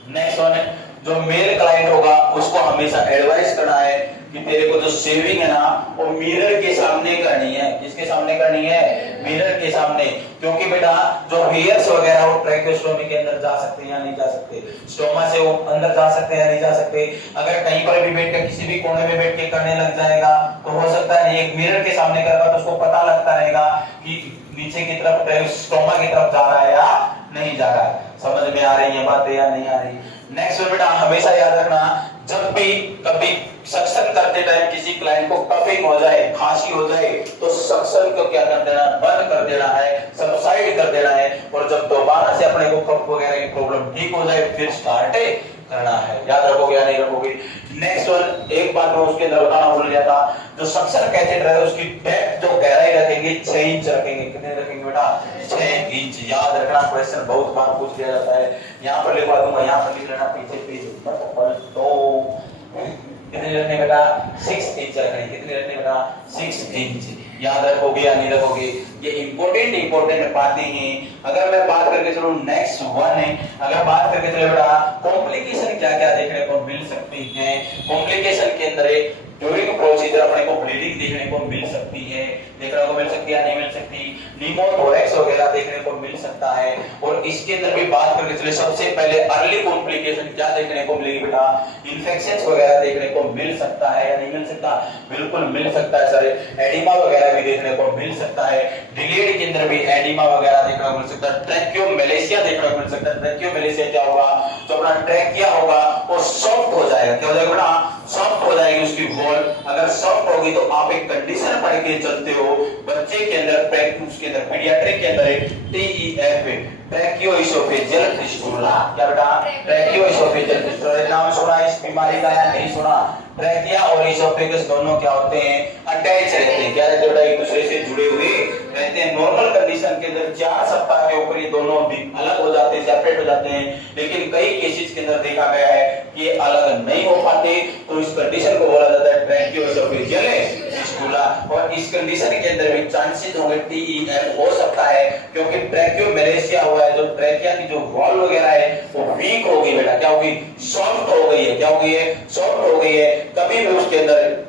नेक्स्ट वन है, जो मेल क्लाइंट होगा उसको हमेशा एडवाइस करना है कि तेरे को जो शेविंग है ना वो मिरर के सामने करनी है। किसके सामने करनी है, मिरर के सामने। क्योंकि बेटा जो हेयर्स वगैरह वो ट्रेकियोस्टोमी के अंदर जा सकते हैं या नहीं जा सकते, स्टोमा से वो अंदर जा सकते हैं या नहीं जा सकते। अगर कहीं पर भी बैठ कर किसी भी कोने में बैठ के करने लग जाएगा तो हो सकता है एक मिरर के सामने करेगा तो उसको पता लगता रहेगा कि नीचे की तरफ स्टोमा की तरफ जा रहा है या नहीं जा रहा है। समझ में आ रही है बातें या नहीं आ रही। नेक्स्ट बेटा हमेशा याद रखना, जब भी कभी सक्शन करते टाइम किसी क्लाइंट को कफिंग हो जाए, खांसी हो जाए, तो सक्शन को क्या कर देना, बंद कर देना है, सबसाइड कर देना है। और जब दोबारा से अपने को कफ वगैरह की प्रॉब्लम ठीक हो जाए फिर स्टार्ट करना है। याद रखोगे या नहीं रखोगे। नेक्स्ट वन, एक बात मैं उसके अंदर बताना भूल गया था, जो सक्शन कैथेटर है उसकी डेप्थ जो गहराई रखेंगे 6 इंच रखेंगे। कितने रखेंगे बेटा, 6 इंच। याद रखना, क्वेश्चन बहुत बार पूछ लिया जाता है। यहाँ पर लिखवा दूंगा, यहाँ पर लिख लेना पीछे पेज पर। तो कितने रखने बेटा, 6 इंच रखने। कितने रखने बेटा, 6 इंच। याद रखोगे या नहीं रखोगे। ये इंपॉर्टेंट बातें हैं। अगर मैं बात करके चलूं नेक्स्ट वन है, अगर बात करके चले बेटा कॉम्प्लिकेशन क्या क्या देखने को मिल सकती हैं। कॉम्प्लिकेशन के अंदर ड्यूरिंग प्रोसीजर अपने को ब्लीडिंग देखने को मिल सकती है, नहीं मिल सकती, निमोथोरेक्स वगैरह देखने को मिल सकता है। और इसके अंदर भी बात करके चले, सबसे पहले अर्ली कॉम्प्लिकेशन क्या देखने को मिलेगी बेटा, इन्फेक्शंस वगैरह देखने को मिल सकता है या नहीं मिल सकता, बिल्कुल मिल सकता है सर। एडिमा वगैरह भी देखने को मिल सकता है, डिलेड के अंदर भी एडिमा वगैरह देखने को मिल सकता है, ट्रैकियोमेलेसिया देखने को मिल सकता है। ट्रैकियोमेलेसिया क्या होगा, जो अपना ट्रैकिया होगा वो सॉफ्ट हो जाएगा, क्या हो जाएगा बेटा, सॉफ्ट हो जाएगी उसकी वॉल। अगर सॉफ्ट होगी तो आप एक कंडीशन पढ़ के चलते हो बच्चे के अंदर, उसके अंदर पीडियाट्रिक के अंदर टीईएफ ट्रैकियोइसोफेजियल फिस्टुला, क्या बेटा, ट्रैकियोइसोफेजियल फिस्टुला नाम सुना इस बीमारी का या नहीं सुना। ट्रैकिया और इसोफेगस दोनों क्या होते हैं, अटैच रहते हैं, क्या रहते हैं बेटा, एक दूसरे से जुड़े हुए रहते हैं। नॉर्मल कंडीशन के अंदर 4 सप्ताह के ऊपर ये दोनों अलग हो जाते हैं, सेपरेट हो जाते हैं, लेकिन कई केसेस के अंदर देखा गया है कि ये अलग नहीं हो पाते, तो इस कंडीशन को बोला जाता है ट्रैकियोइसोफेजियल फिस्टुला। और इस कंडीशन के अंदर भी चांसेस होंगे टीईएफ हो सकता है, क्योंकि ट्रैकियोमेलेसिया हुआ है, जो ट्रैकिया की जो वॉल वगैरह है वो वीक हो गई बेटा, क्या होगी, सॉफ्ट हो गई है, क्या हो गई है, सॉफ्ट हो गई है। कभी भी उसके अंदर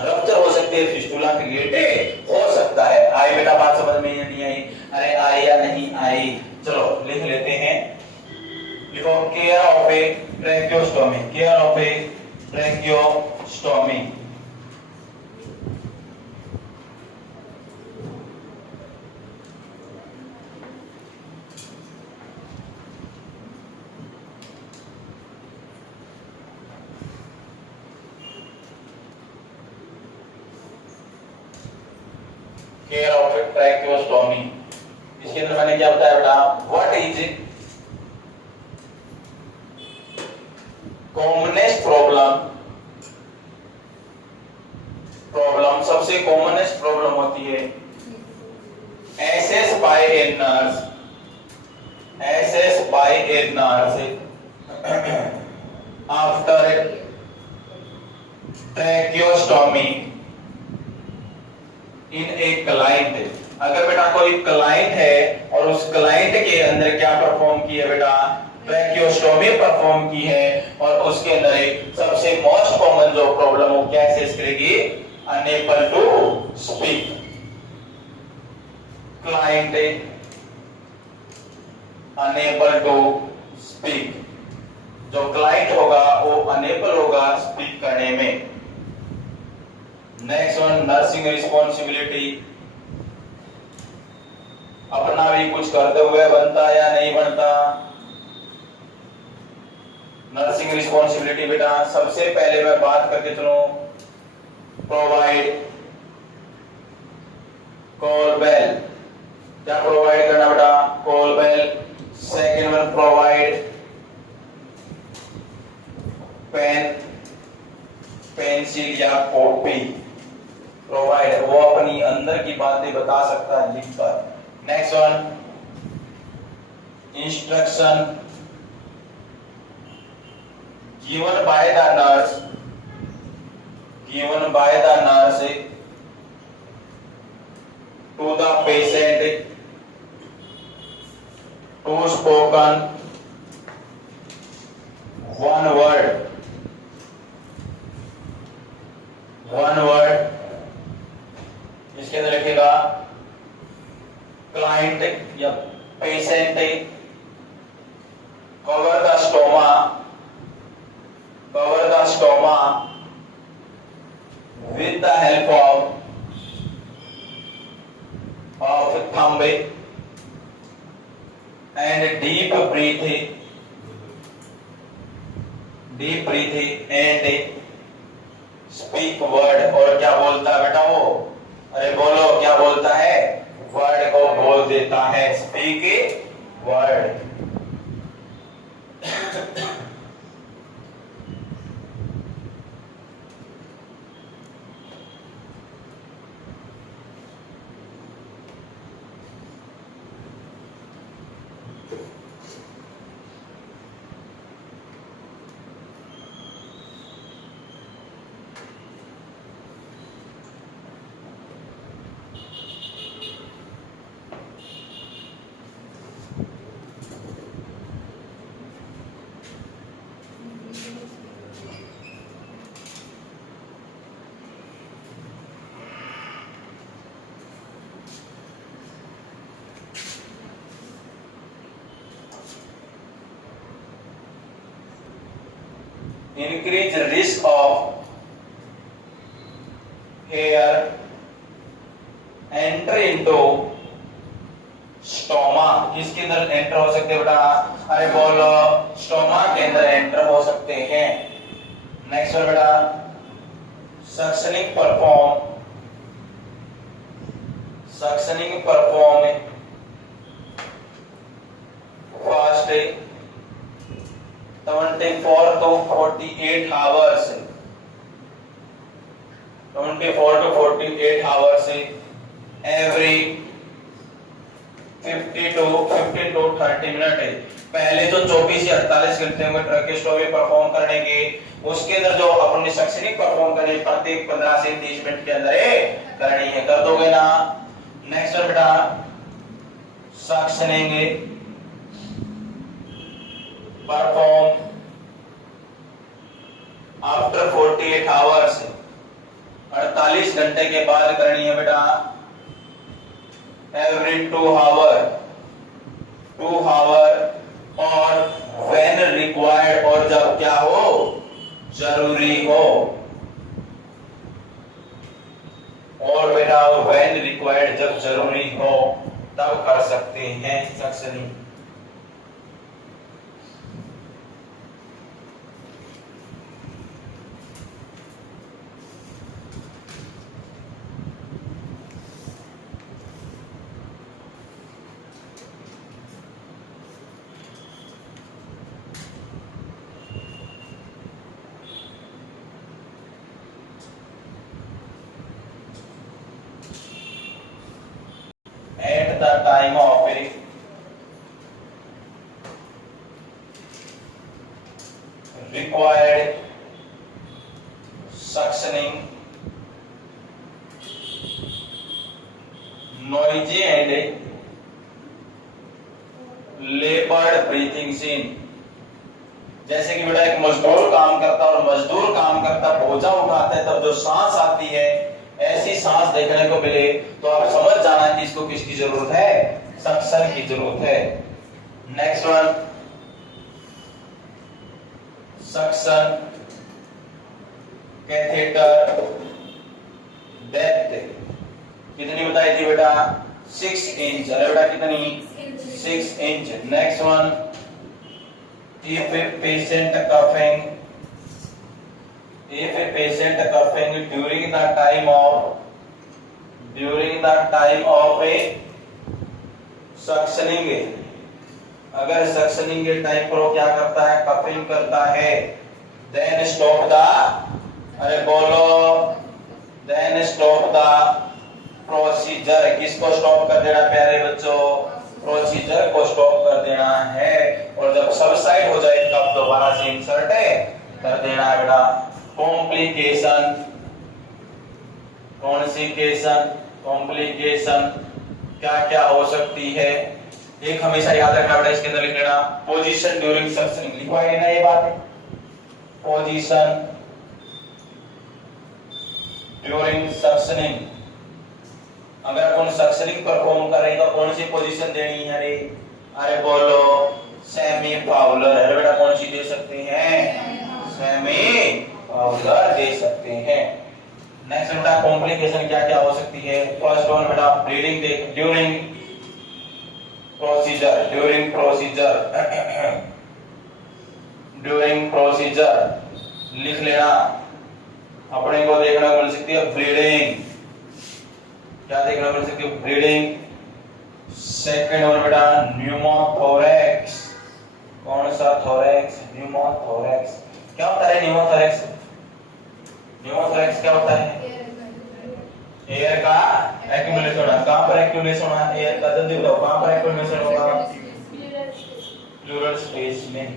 रप्चर हो सकती है, फिस्टुला क्रिएट हो सकता है। आई बेटा बात समझ में या नहीं आई, अरे आई या नहीं आई, चलो लिख लेते हैं, लिखो care of a tracheostomy, care of a tracheostomy. Care of tracheostomy, इसके अंदर मैंने क्या बताया बेटा, व्हाट इज कॉमनेस्ट प्रॉब्लम सबसे कॉमनेस्ट प्रॉब्लम होती है assess by a nurse, assess by a nurse after tracheostomy in a client. अगर बेटा कोई क्लाइंट है और उस क्लाइंट के अंदर क्या परफॉर्म की है बेटा, ट्रैकियोस्टोमी परफॉर्म की है, और उसके अंदर एक सबसे मोस्ट कॉमन जो प्रॉब्लम वो क्या फेस करेगी, unable to speak. Client unable to speak, जो क्लाइंट होगा वो अनेबल होगा स्पीक करने में। नेक्स्ट वन, नर्सिंग रिस्पॉन्सिबिलिटी, अपना भी कुछ कर्तव्य बनता या नहीं बनता। नर्सिंग रिस्पॉन्सिबिलिटी बेटा सबसे पहले मैं बात करके चलूं, प्रोवाइड कॉल बेल, क्या प्रोवाइड करना बेटा, call bell. Second one, provide pen, pencil या कॉपी, प्रोवाइड, वो अपनी अंदर की बातें बता सकता है लिखकर। Next one, instruction given by the nurse, given by the nurse to the patient to spoken one word, one word. इसके अंदर लिखेगा क्लाइंट या patient cover the stoma, cover the stoma with the help of thumb and deep breathe and speak word। और क्या बोलता है बेटा वो, अरे बोलो क्या बोलता है, वर्ड को बोल देता है, speak word. increase risk of hair enter into stoma. किसके अंदर एंटर हो सकते हैं बेटा? अरे बोलो, स्टोमा के अंदर एंटर हो सकते हैं। नेक्स्ट वन बेटा, suctioning perform fast 24 to 48 hours 24 to 48 hours every 15 to 30 minute है। पहले जो 24 या 48 घंटे में ट्रैकेस्टोमी परफॉर्म करने के, उसके अंदर जो अपन ने सक्शनिंग परफॉर्म करनी प्रत्येक 15 से 30 मिनट के अंदर करनी है। कर दोगे ना? नेक्स्ट बेटा, सक्शनिंग परफॉर्म आफ्टर 48 आवर्स 48 घंटे के बाद करनी है बेटा। एवरी 2 आवर और व्हेन रिक्वायर्ड, और जब क्या हो, जरूरी हो। और बेटा व्हेन रिक्वायर्ड, जब जरूरी हो तब कर सकते हैं suctioning. At the time of required suctioning, noisy and labored breathing scene। जैसे कि बेटा एक मजदूर काम करता और मजदूर काम करता बोझा उठाता है, तब जो सांस आती है, ऐसी सांस देखने को मिले तो आप समझ जाना कि इसको किसकी जरूरत है? सक्शन की जरूरत है। Next one, suction catheter depth कितनी बताई थी बेटा? 6 इंच। अरे बेटा कितनी? 6 inch. Next one, if a patient coughing during the time of a suctioning, अगर सक्शनिंग के टाइम पर वो क्या करता है? कफिंग करता है, then stop the, अरे बोलो, then stop the procedure। किसको स्टॉप कर देना प्यारे बच्चों? प्रोसीजर को स्टॉप कर देना है। और जब सबसाइड हो जाए तब दोबारा से इंसर्ट कर देना है बेटा। कॉम्प्लिकेशन क्या क्या हो सकती है? एक हमेशा याद रखना बेटा, इसके अंदर लिख लेना पोजीशन ड्यूरिंग सक्शनिंग। लिखवा लेना ये बात है, पोजीशन ड्यूरिंग सक्शनिंग। अगर अपन सक्शनिंग परफॉर्म कर रहे हैं तो कौन सी पोजीशन देनी है? अरे बोलो, सेमी फाउलर। अरे बेटा कौन सी दे सकते हैं? सेमी फाउलर दे सकते हैं। नेक्स्ट बेटा, कॉम्प्लिकेशन क्या क्या हो सकती है? फर्स्ट वन बेटा, ब्लीडिंग ड्यूरिंग प्रोसीजर लिख लेना। अपने को देखना मिल सकती है ब्लीडिंग। क्या देखना मिल सकती है? ब्लीडिंग। सेकंड वन बेटा, न्यूमोथोरैक्स। कौन सा थोरैक्स? न्यूमोथोरैक्स। क्या होता है न्यूमोथोरैक्स? न्यूमोथोरैक्स क्या होता है? एयर का एक्यूमुलेशन होना। कहां पर एक्यूमुलेशन होना? एयर का। जल्दी बताओ कहां पर एक्यूमुलेशन होगा? प्लूरल स्पेस में।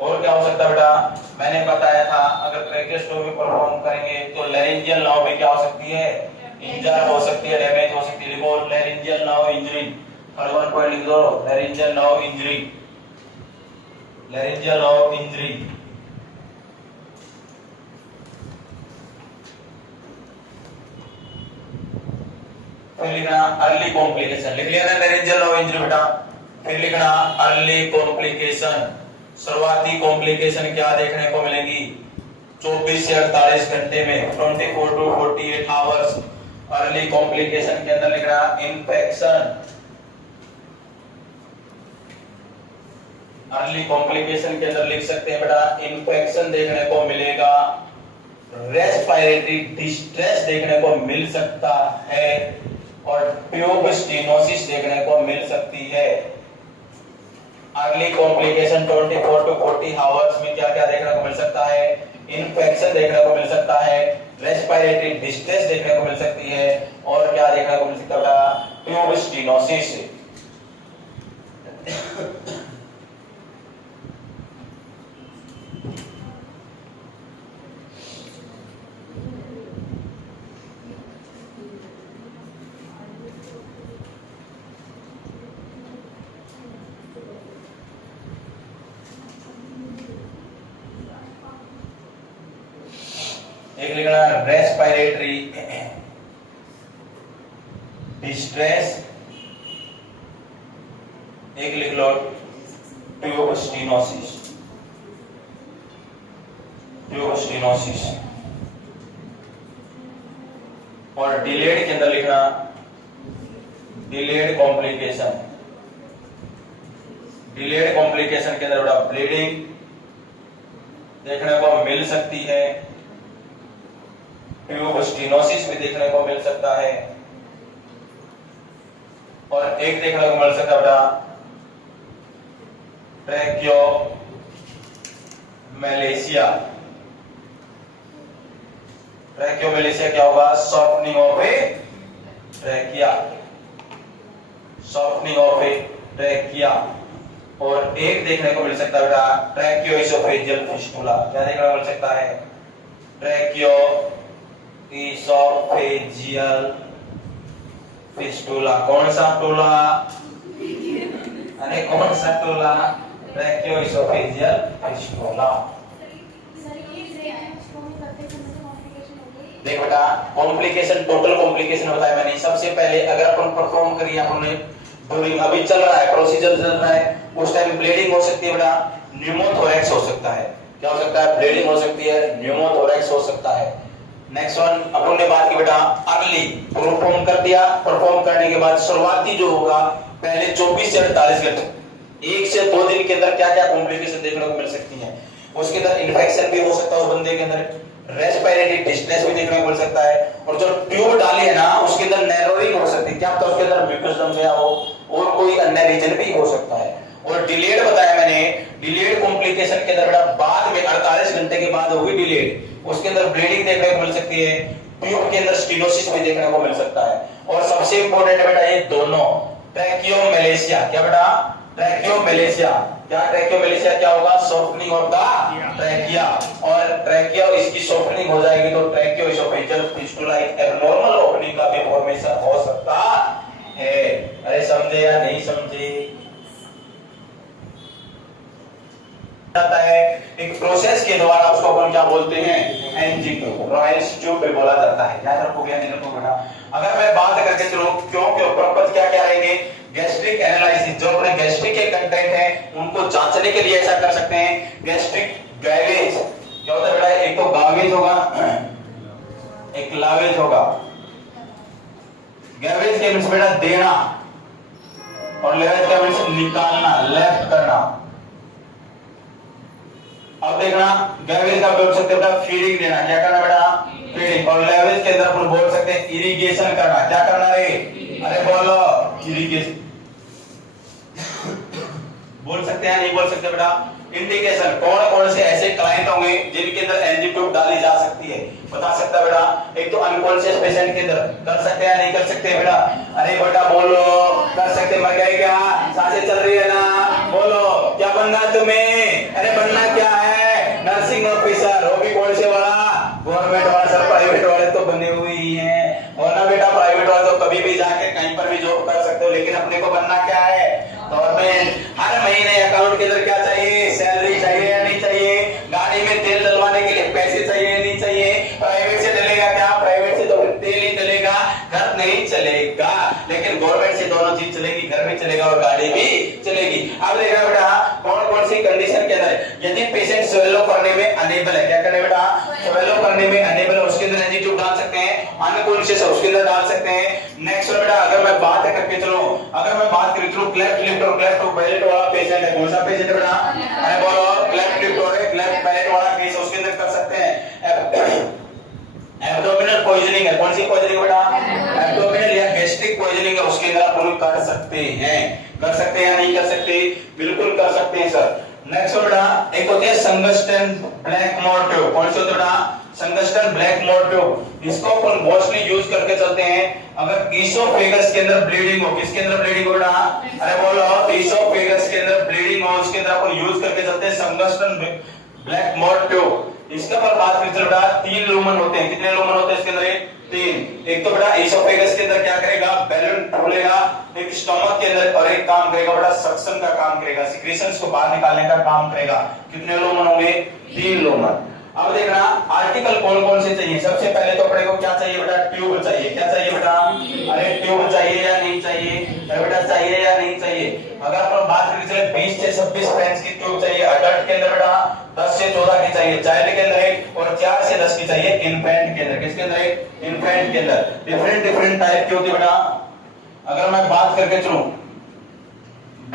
और क्या हो सकता है बेटा? मैंने बताया था अगर ट्रैकेस्टोमी परफॉर्म करेंगे तो लैरिंजियल नर्व में क्या हो सकती है? इंजर हो सकती है, डैमेज हो सकती है। लिखो लैरिंजियल नर्व इंजरी। हर वन पॉइंट लिख दो, लैरिंजियल नर्व इंजरी। फिर लिखना अर्ली कॉम्प्लिकेशन। लिख लिया ना लैरिंजियल नर्व इंजरी बेटा। फिर लिखना अर्ली कॉम्प्लिकेशन। शुरुआती कॉम्प्लिकेशन क्या देखने को मिलेंगी 24 से 48 घंटे में 24 to 48 आवर्स। अर्ली कॉम्प्लिकेशन के अंदर लिख रहा इन्फेक्शन, अर्ली कॉम्प्लिकेशन के अंदर लिख सकते हैं बेटा इन्फेक्शन देखने को मिलेगा, रेस्पिरेटरी डिस्ट्रेस देखने को मिल सकता है और ट्यूब स्टेनोसिस देखने को मिल सकती है। अर्ली कॉम्प्लिकेशन 24 to 40 आवर्स में क्या क्या देखने को मिल सकता है, इन्फेक्शन देखने को मिल सकता है, रेस्पिरेटरी डिस्ट्रेस देखने को मिल सकती है और क्या देखने को मिल सकता है, ट्यूब स्टेनोसिस। एक लिखना रेस्पिरेटरी डिस्ट्रेस, एक लिख लो ट्यूब स्टेनोसिस, ट्यूब स्टेनोसिस। और डिलेड के अंदर लिखना डिलेड कॉम्प्लिकेशन, डिलेड कॉम्प्लिकेशन के अंदर बड़ा ब्लीडिंग देखने को मिल सकती है, ट्यूब स्टेनोसिस भी देखने को मिल सकता है और एक देखने को मिल सकता है बेटा ट्रैकियोमैलेशिया। ट्रैकियोमैलेशिया क्या होगा, softening of A trachea, softening of A trachea. और एक देखने को मिल सकता है बेटा ट्रैकियोइसोफेजियल फिस्टुला, क्या देखने को मिल सकता है, ट्रैकियो इसोफेजियल फिस्टुला। कौन सा टूला, अरे कौन सा टूला, ट्रैकियो इसोफेजियल फिस्टुला। देख बेटा कॉम्प्लिकेशन, टोटल कॉम्प्लिकेशन बताया मैंने। सबसे पहले अगर अपन परफॉर्म करिए, अपने ड्यूरिंग अभी चल रहा है, प्रोसीजर चल रहा है, उस टाइम ब्लीडिंग हो सकती है बेटा, न्यूमोथोरैक्स हो सकता है। क्या हो सकता है, ब्लीडिंग हो सकती है, न्यूमोथोरैक्स हो सकता है। नेक्स्ट वन अपन ने बात की बेटा अर्ली परफॉर्म कर दिया, परफॉर्म करने के बाद शुरुआती जो होगा पहले 24 से 48 घंटे, 1 से 2 दिन के अंदर क्या क्या कॉम्प्लिकेशन देखने को मिल सकती हैं। उसके अंदर इन्फेक्शन भी हो सकता है उस बंदे के अंदर, रेस्पिरेटरी डिस्ट्रेस भी देखने को मिल सकता है और जो ट्यूब डाली है ना उसके अंदर नैरोइंग हो सकती है, क्या पता उसके अंदर म्यूकस जम गया हो और कोई अन्य रीजन भी हो सकता है। और डिलेड बताया मैंने, डिलेड कॉम्प्लिकेशन के अंदर बेटा बाद में 48 घंटे के बाद होगी डिलेड, उसके अंदर ब्लीडिंग देखने को मिल सकती है, ट्यूब के अंदर स्टेनोसिस भी देखने को मिल सकता है। और सबसे इंपॉर्टेंट बेटा ये दोनों ट्रैकियोमैलेशिया, क्या बेटा ट्रैकियोमैलेशिया, क्या ट्रैकियोमैलेशिया क्या होगा, सॉफ्टनिंग ऑफ द ट्रैकिया, और ट्रैकिया इसकी सॉफ्टनिंग हो जाएगी तो ट्रैकियो इसोफेजियल फिस्टुला एक एब्नॉर्मल ओपनिंग का भी फॉर्मेशन हो सकता है। अरे समझे या नहीं समझे, जाता है एक प्रोसेस के द्वारा, उसको अपन क्या बोलते हैं, एंजियो रॉयल्स ट्यूब भी बोला जाता है। याद रखो क्या नहीं रखो बेटा। अगर मैं बात करके चलो क्यों क्यों पर्पस क्या क्या रहेंगे, गैस्ट्रिक एनालिसिस, जो अपने गैस्ट्रिक के कंटेंट है उनको जांचने के लिए ऐसा कर सकते हैं। गैस्ट्रिक गैवेज क्या होता है बेटा, एक तो गावेज होगा, एक लावेज होगा। गैवेज के मींस बेटा देना और लेवेज का मींस निकालना, लेफ्ट करना। अब देखना गैवेज का बोल सकते हैं बेटा फीडिंग देना, क्या करना बेटा, फीडिंग। और लेवेज के अंदर अपन बोल सकते हैं इरिगेशन करना, क्या करना रे, अरे बोलो इरिगेशन बोल सकते हैं नहीं बोल सकते बेटा। इंडिकेशन, कौन कौन से ऐसे क्लाइंट होंगे जिनके अंदर एंजियो ट्यूब डाली जा सकती है, बता सकता है बेटा। एक तो अनकॉन्शियस पेशेंट के अंदर कर सकते हैं नहीं कर सकते बेटा, अरे बेटा बोलो कर सकते, मर गए क्या, सांसें चल रही है ना, बोलो क्या बनना है तुम्हें, अरे बनना क्या है, नर्सिंग ऑफिसर। वो भी कौन से वाला, गवर्नमेंट वाला, सर प्राइवेट वाले तो बने हुए ही हैं, और ना बेटा प्राइवेट वाले तो कभी भी जाके कहीं पर भी जॉब कर सकते हो, लेकिन अपने को बनना क्या है, गवर्नमेंट। हर महीने अकाउंट के अंदर क्या चाहिए, सैलरी चाहिए या नहीं चाहिए, गाड़ी में तेल डलवाने के लिए पैसे चाहिए या नहीं चाहिए। प्राइवेट से डलेगा क्या, प्राइवेट से तो तेल ही डलेगा, घर नहीं चलेगा, लेकिन गवर्नमेंट से दोनों चीज चलेगी, घर भी चलेगा और गाड़ी भी चलेगी। अब देखना बेटा कौन कौन सी कंडीशन के अंदर यदि पेशेंट स्वेलो करने में अनेबल है, क्या करने बेटा, स्वेलो करने में अनेबल है, उसके अंदर एनजी ट्यूब डाल सकते हैं, अनकॉन्शियस है उसके अंदर डाल सकते हैं। नेक्स्ट बेटा अगर मैं बात करके चलो, अगर मैं बात करूं चलो क्लेफ्ट लिप और क्लेफ्ट पैलेट वाला पेशेंट है, कौन सा पेशेंट है बेटा, अरे बोलो क्लेफ्ट लिप और क्लेफ्ट पैलेट वाला केस उसके अंदर कर सकते हैं। एब्डोमिनल पॉइजनिंग है, कौन सी पॉइजनिंग बेटा, एब्डोमिनल या गैस्ट्रिक पॉइजनिंग है, उसके अंदर आप कर सकते हैं, कर सकते हैं या नहीं कर सकते, बिल्कुल कर सकते हैं सर। नेक्स्ट बेटा एक होती है संगस्टन ब्लैक मोर्ट्यूब, कौन सी होती है बेटा, संगस्टन ब्लैक मोर्ट्यूब, इसको अपन मोस्टली यूज करके चलते हैं अगर ईसोफेगस के अंदर ब्लीडिंग हो, किसके अंदर ब्लीडिंग हो बेटा, अरे बोलो ईसोफेगस के अंदर ब्लीडिंग हो, उसके अंदर अपन यूज करके चलते हैं संगस्टन ब्लैक मोर्ट्यूब। इसके पर बात करें तो बेटा 3 लूमन होते हैं, कितने लूमन होते हैं इसके अंदर, 3। एक तो बेटा ईसोफेगस के अंदर क्या करेगा, बैलून फूलेगा, एक स्टमक के अंदर, और एक काम करेगा बेटा सक्शन का काम करेगा, सिक्रीशंस को बाहर निकालने का काम करेगा। कितने लूमन होंगे, 3 लूमन। अब देखना आर्टिकल कौन कौन से चाहिए, सबसे पहले तो अपने को क्या चाहिए बेटा, ट्यूब चाहिए, क्या चाहिए बेटा, अरे ट्यूब चाहिए या नहीं चाहिए, अरे बेटा चाहिए या नहीं चाहिए। अगर अपन बात करें चले 20 से 26 फ्रेंच की ट्यूब चाहिए, अडल्ट के अंदर बेटा 10 से 14 की चाहिए, चाइल्ड के अंदर एक, और 4 से 10 की चाहिए इन्फेंट के अंदर, किसके अंदर एक, इन्फेंट के अंदर। डिफरेंट टाइप की होती है बेटा, अगर मैं बात करके चलूं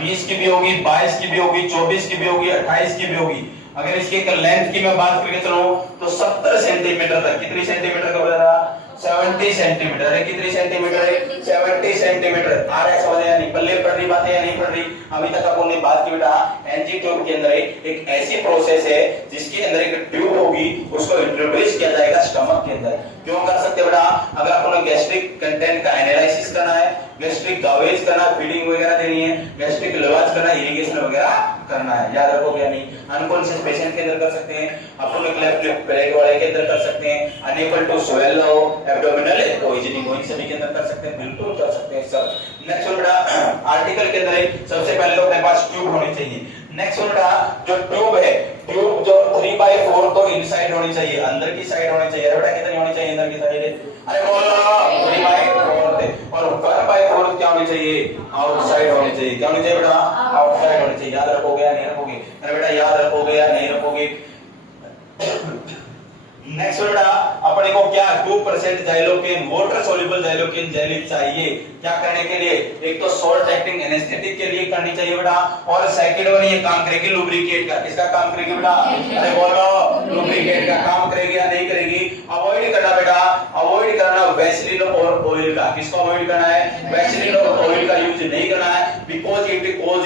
20 की भी होगी, 22 की भी होगी, 24 की भी होगी, 28 की भी होगी। अगर इसके लेंथ की मैं बात करके चलूं तो 70 सेंटीमीटर तक, कितनी सेंटीमीटर का बता रहा, 70 सेंटीमीटर है, कितनी सेंटीमीटर है, 70 सेंटीमीटर। आ रहा है समझ या नहीं, पल्ले पड़ रही बातें या नहीं पड़ रही। अभी तक अपन ने बात की बेटा एनजी ट्यूब के अंदर एक ऐसी प्रोसेस है जिसके अंदर एक ट्यूब होगी, उसको इंट्रोड्यूस किया जाएगा स्टमक के अंदर। क्यों कर सकते बेटा, अगर अपन गैस्ट्रिक कंटेंट का एनालिसिस करना है, गैस्ट्रिक गावेज करना, फीडिंग वगैरह देनी है, गैस्ट्रिक लवाज करना, इरिगेशन वगैरह करना है, याद रखोगे या नहीं। अनकॉन्शियस पेशेंट के अंदर कर सकते हैं, अपन क्लेफ्ट लिप पैलेट वाले के अंदर कर सकते हैं, unable to swallow, abdominal poisoning, वहीं सभी के अंदर कर सकते हैं, बिल्कुल कर सकते हैं सर। नेक्स्ट बेटा आर्टिकल के अंदर सबसे पहले तो अपने पास ट्यूब होनी चाहिए। नेक्स्ट बेटा जो ट्यूब है, ट्यूब जो 3/4 तो इनसाइड होनी चाहिए, अंदर की साइड होनी चाहिए। बेटा कितनी होनी चाहिए अंदर की साइड, अरे बोलो 3/4, और 1/4 क्या होनी चाहिए, आउटसाइड होनी चाहिए। क्या होनी चाहिए बेटा, आउटसाइड होनी चाहिए। याद रखोगे या नहीं रखोगे, अरे बेटा याद रखोगे या नहीं रखोगे। नेक्स्ट बेटा अपने को क्या 2% xylocaine, water soluble xylocaine jelly चाहिए, क्या करने के लिए, एक तो सॉल्ट एक्टिंग एनेस्थेटिक के लिए करनी चाहिए बेटा, और सेकंड वन ये काम करेगी लुब्रिकेट का, किसका काम करेगी बेटा, अरे बोलो लुब्रिकेट का काम करेगी या नहीं करेगी। अवॉइड करना बेटा, अवॉइड करना वैसलीन और ऑयल का, किसको अवॉइड करना है, वैसलीन और ऑयल का यूज नहीं करना है, बिकॉज इट कॉज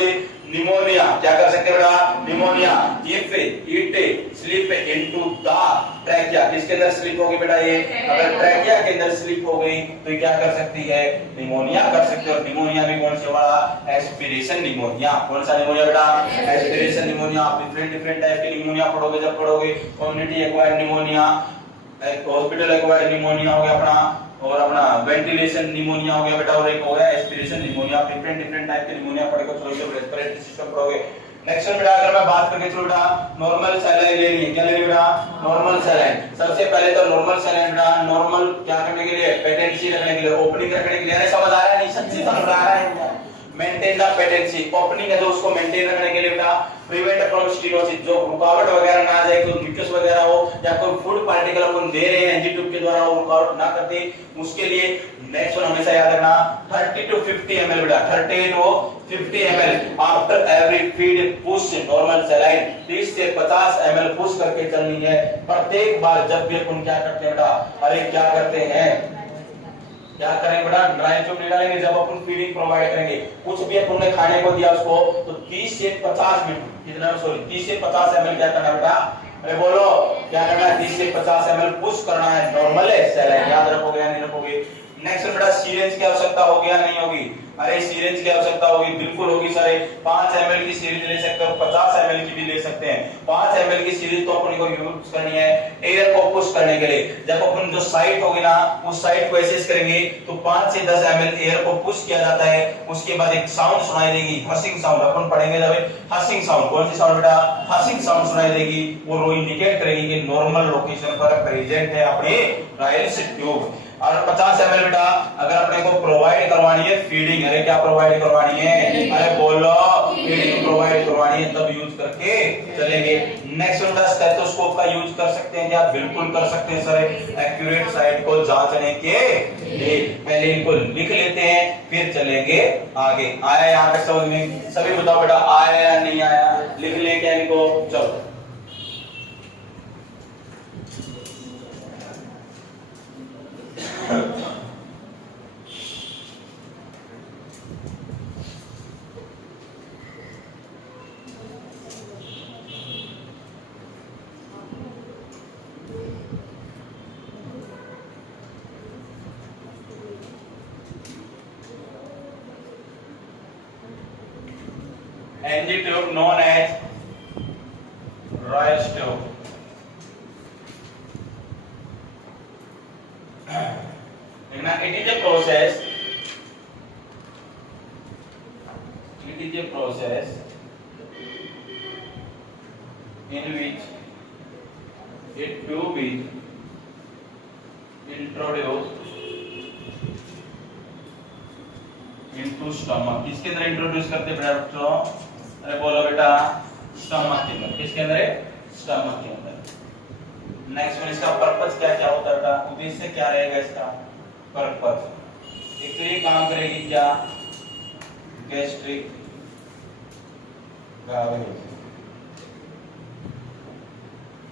निमोनिया। क्या कर सकते हैं बेटा, pneumonia. If it slip into the trachea, किसके अंदर स्लिप होगी बेटा, ये अगर ट्रैकिया के अंदर स्लिप हो गई तो क्या कर सकती है, निमोनिया कर सकती है। और निमोनिया में कौन सा वाला, एस्पिरेशन निमोनिया। कौन सा निमोनिया बेटा, एस्पिरेशन निमोनिया। आप डिफरेंट टाइप के निमोनिया पढ़ोगे, जब पढ़ोगे community acquired pneumonia, hospital acquired pneumonia हो गया अपना, और अपना वेंटिलेशन निमोनिया हो गया बेटा, और एक हो गया एस्पिरेशन निमोनिया। डिफरेंट टाइप के निमोनिया पढ़ेगा, थोड़ी सी रेस्पिरेटरी सिस्टम पढ़ोगे। नेक्स्ट बेटा अगर मैं बात करके चलो बेटा नॉर्मल सैलाइन लेनी है, क्या लेनी बेटा, नॉर्मल सैलाइन। सबसे पहले तो नॉर्मल सैलाइन बेटा, नॉर्मल क्या करने के लिए, पेटेंसी रखने के लिए, ओपनिंग रखने के लिए। अरे समझ आ रहा है नहीं, सच्ची समझ आ रहा है, मेंटेन द पेटेंसी, ओपनिंग है जो उसको मेंटेन रखने के लिए बेटा, प्रिवेंट फ्रॉम स्टीनोसिस, जो रुकावट वगैरह ना जाए, कोई म्यूकस वगैरह हो या कोई फूड पार्टिकल अपन दे रहे हैं एनजी ट्यूब के द्वारा वो रुकावट ना करते, उसके लिए नेक्स्ट वन हमेशा याद रखना 30 to 50 ml बेटा, 30 to 50 ml after every feed push normal saline, 30 से 50 ml पुश करके चलनी है प्रत्येक बार जब भी अपन क्या करते हैं बेटा, अरे क्या करते हैं, क्या करेंगे बेटा, ड्राई ट्यूब नहीं डालेंगे जब अपन फीडिंग प्रोवाइड करेंगे। कुछ भी अपन ने खाने को दिया उसको तो 30 से 50 मिनट, कितना सॉरी 30 से 50 ml क्या करना बेटा, अरे बोलो क्या करना है, 30 से 50 ml पुश करना है नॉर्मल है सैलाइन। याद रखोगे या नहीं रखोगे। नेक्स्ट बेटा सीरेंज की आवश्यकता होगी या नहीं होगी, अरे सीरेंज की आवश्यकता होगी, बिल्कुल होगी सर। 5 ml की सीरीज ले सकते हो, 50 ml की भी ले सकते हैं। 5 ml की सीरीज तो अपन को यूज करनी है एयर को पुश करने के लिए। जब अपन जो साइट होगी ना उस साइट को एसेस करेंगे तो 5 से 10 ml एयर को पुश किया जाता है। उसके बाद एक साउंड सुनाई देगी, हसिंग साउंड, अपन पढ़ेंगे जब हसिंग साउंड। कौन सी साउंड बेटा, हसिंग साउंड सुनाई देगी, वो इंडिकेट करेगी कि नॉर्मल लोकेशन पर प्रेजेंट है अपनी राइल्स ट्यूब। और 50 ml बेटा अगर अपने को प्रोवाइड करवानी है फीडिंग, अरे क्या प्रोवाइड करवानी है, अरे बोलो फीडिंग प्रोवाइड करवानी है तब यूज करके चलेंगे। नेक्स्ट होता है स्टेथोस्कोप का यूज कर सकते हैं क्या? बिल्कुल कर सकते हैं सर, एक्यूरेट साइड को जांचने के लिए। पहले इनको लिख लेते हैं फिर चलेंगे आगे। आया यहाँ तक समझ में? सभी बताओ बेटा आया या नहीं आया? लिख लें क्या इनको? चलो NG tube known as Royce tube. It is a process. It is a process in which a tube is introduced into stomach. किसके अंदर इंट्रोड्यूस करते हैं बेटा बच्चों? अरे बोलो बेटा, स्टमक के अंदर। किसके अंदर है? स्टमक के अंदर। नेक्स्ट में इसका पर्पस क्या क्या होता है बेटा? उद्देश्य क्या रहेगा इसका? पर्पस एक तो ये काम करेगी क्या? गैस्ट्रिक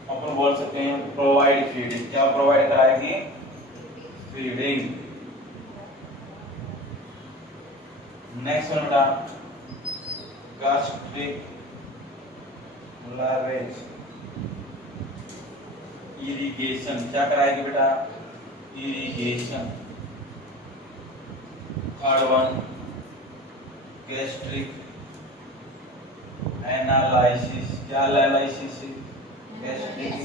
अपन बोल सकते हैं प्रोवाइड फीडिंग। क्या प्रोवाइड कराएगी? फीडिंग। नेक्स्ट वन बेटा gastric lavage irrigation। क्या कराएगी बेटा? irrigation। Third one gastric analysis। क्या एनालिसिस? gastric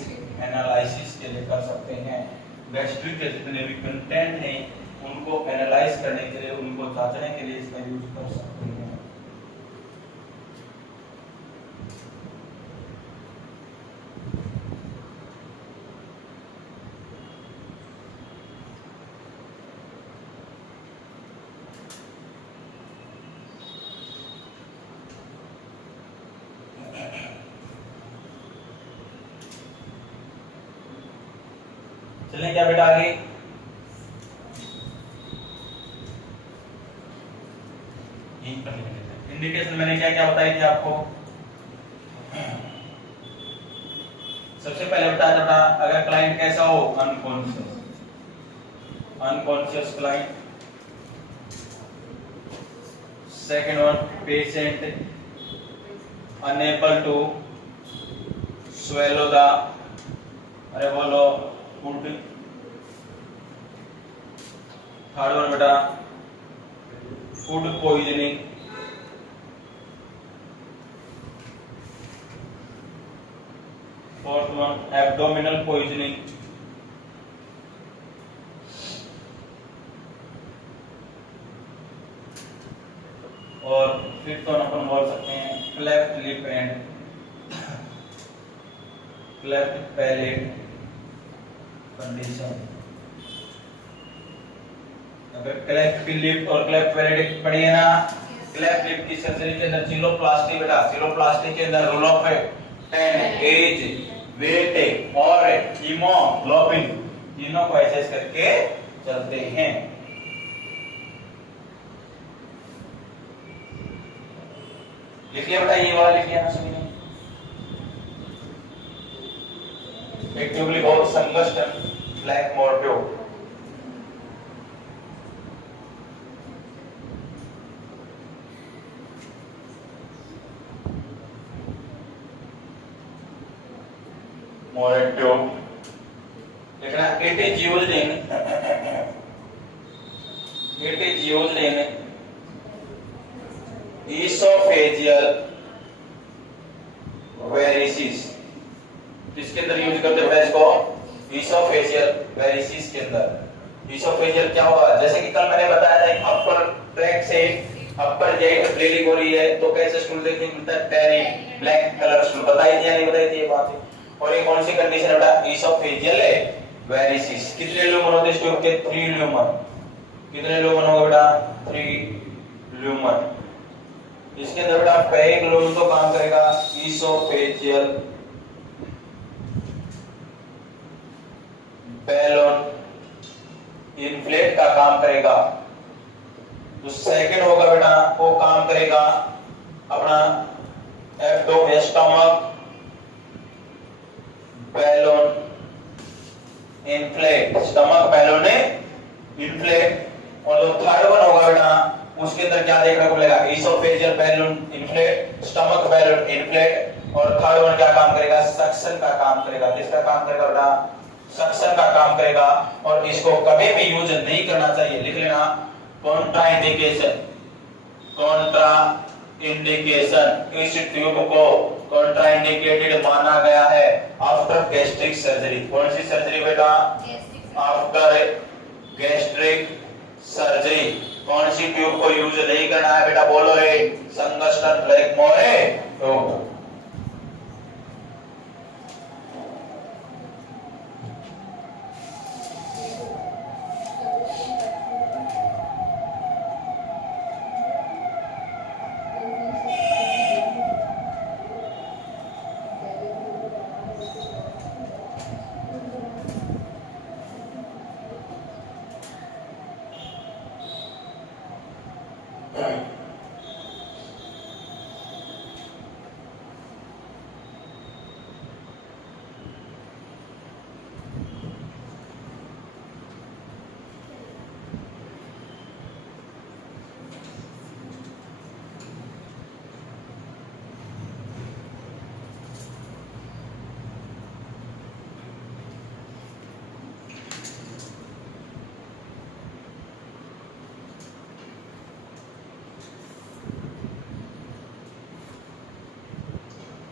analysis के लिए कर सकते हैं। गैस्ट्रिक के जितने भी कंटेंट हैं उनको एनालाइज करने के लिए, उनको जांचने के लिए इसका यूज कर सकते हैं। चलें क्या बेटा आगे? इंडिकेशन मैंने क्या क्या बताई थी आपको? सबसे पहले बताया था अगर क्लाइंट कैसा हो? Unconscious. Unconscious client. Second one patient unable to swallow the, अरे बोलो, फूड। थर्ड वन बेटा food poisoning. Fourth one abdominal poisoning. और फिफ्थ वन अपन बोल सकते हैं cleft lip and cleft palate condition. अगर क्लेफ्ट लिप और क्लेफ्ट पैलेट पढ़िए ना, क्लेफ्ट लिप की सर्जरी के अंदर जीरोप्लास्टी बेटा, जीरोप्लास्टी के अंदर रूल ऑफ 10 एज, वेट और हीमोग्लोबिन तीनों को एडजस्ट करके चलते हैं। लिखिए बेटा, ये वाला लिखिए ना सभी ने। एक ट्यूबली बहुत संघर्ष ब्लैक मोर्ट्यो। मोर्ट्यो लिखना। It is used in esophageal varices। किसके अंदर यूज करते हैं इसको? esophageal varices के अंदर। esophageal क्या होगा? जैसे कि कल मैंने बताया था अपर ट्रैक से अपर जेट ब्लीडिंग हो रही है तो कैसे स्टूल देखने को मिलता है? Tannic black colour stool. बताई थी या नहीं बताई थी ये बात? और ये कौन सी कंडीशन है बेटा? esophageal varices। कितने ल्यूमन होते हैं ट्यूब के? 3 ल्यूमन। कितने ल्यूमन होगा बेटा? 3 ल्यूमन। इसके अंदर बेटा पैग लोन तो काम करेगा, ईसोफेजियल बैलून इन्फ्लेट का काम करेगा। जो सेकंड होगा बेटा वो काम करेगा अपना abdomen stomach balloon inflate, stomach balloon inflate. और जो थर्ड वन होगा बेटा उसके अंदर क्या देखने को मिलेगा, oesophageal balloon inflate, stomach balloon inflate. और थर्ड वन क्या काम करेगा, सक्शन का काम करेगा। किसका काम करेगा बेटा, सक्शन का काम करेगा। और इसको कभी भी यूज नहीं करना चाहिए, लिख लेना कॉन्ट्राइंडिकेशन, कॉन्ट्रा इंडिकेशन। इस ट्यूब को कॉन्ट्राइंडिकेटेड माना गया है आफ्टर गैस्ट्रिक सर्जरी। कौन सी सर्जरी बेटा, आफ्टर गैस्ट्रिक सर्जरी। कौन सी ट्यूब को यूज नहीं करना है बेटा, बोलो रे, संगस्टन ब्लैक मोरे ट्यूब।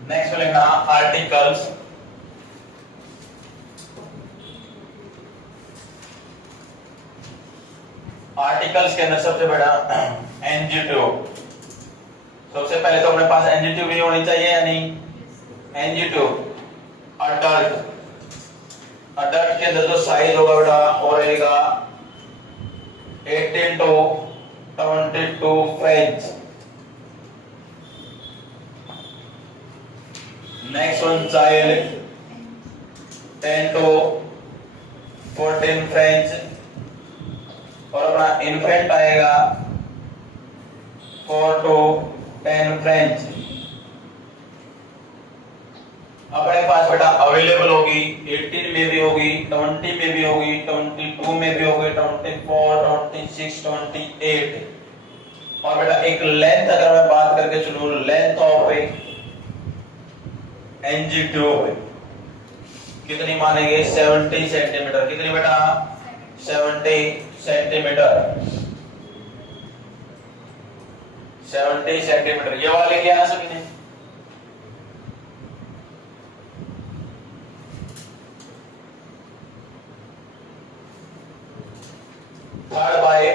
नेक्स्ट लिखना आर्टिकल्स। आर्टिकल्स के अंदर सबसे बड़ा एनजी ट्यूब। सबसे पहले तो अपने पास एनजी ट्यूब ही होनी चाहिए या नहीं, एनजी ट्यूब। अडल्ट, अडल्ट के अंदर जो साइज होगा बेटा वो रहेगा 18 to 22 French. Next one child 10 to 14 French. और अपना इन्फेंट आएगा 4 to 10 फ्रेंच। अपने पास बेटा अवेलेबल होगी 18 में भी होगी, 20 में भी होगी, 22 में भी होगी, 24, 26, 28। और बेटा एक लेंथ अगर मैं बात करके चलूं, लेंथ ऑफ एनजी ट्यूब कितनी मानेंगे, 70 सेंटीमीटर। कितनी बेटा, 70 सेंटीमीटर, 70 सेंटीमीटर। ये वाले क्या है सभी ने, थर्ड बाय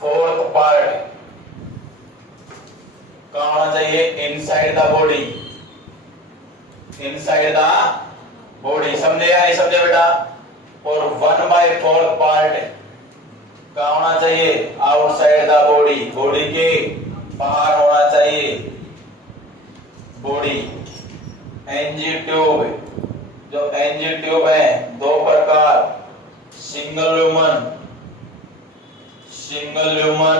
फोर्थ पार्ट कहाँ होना चाहिए, inside the body, inside the body. समझे या नहीं समझे बेटा। और 1/4 पार्ट कहाँ होना चाहिए, आउटसाइड द बॉडी, बॉडी के बाहर होना चाहिए बॉडी। एनजी ट्यूब, जो एनजी ट्यूब है दो प्रकार, single lumen, single lumen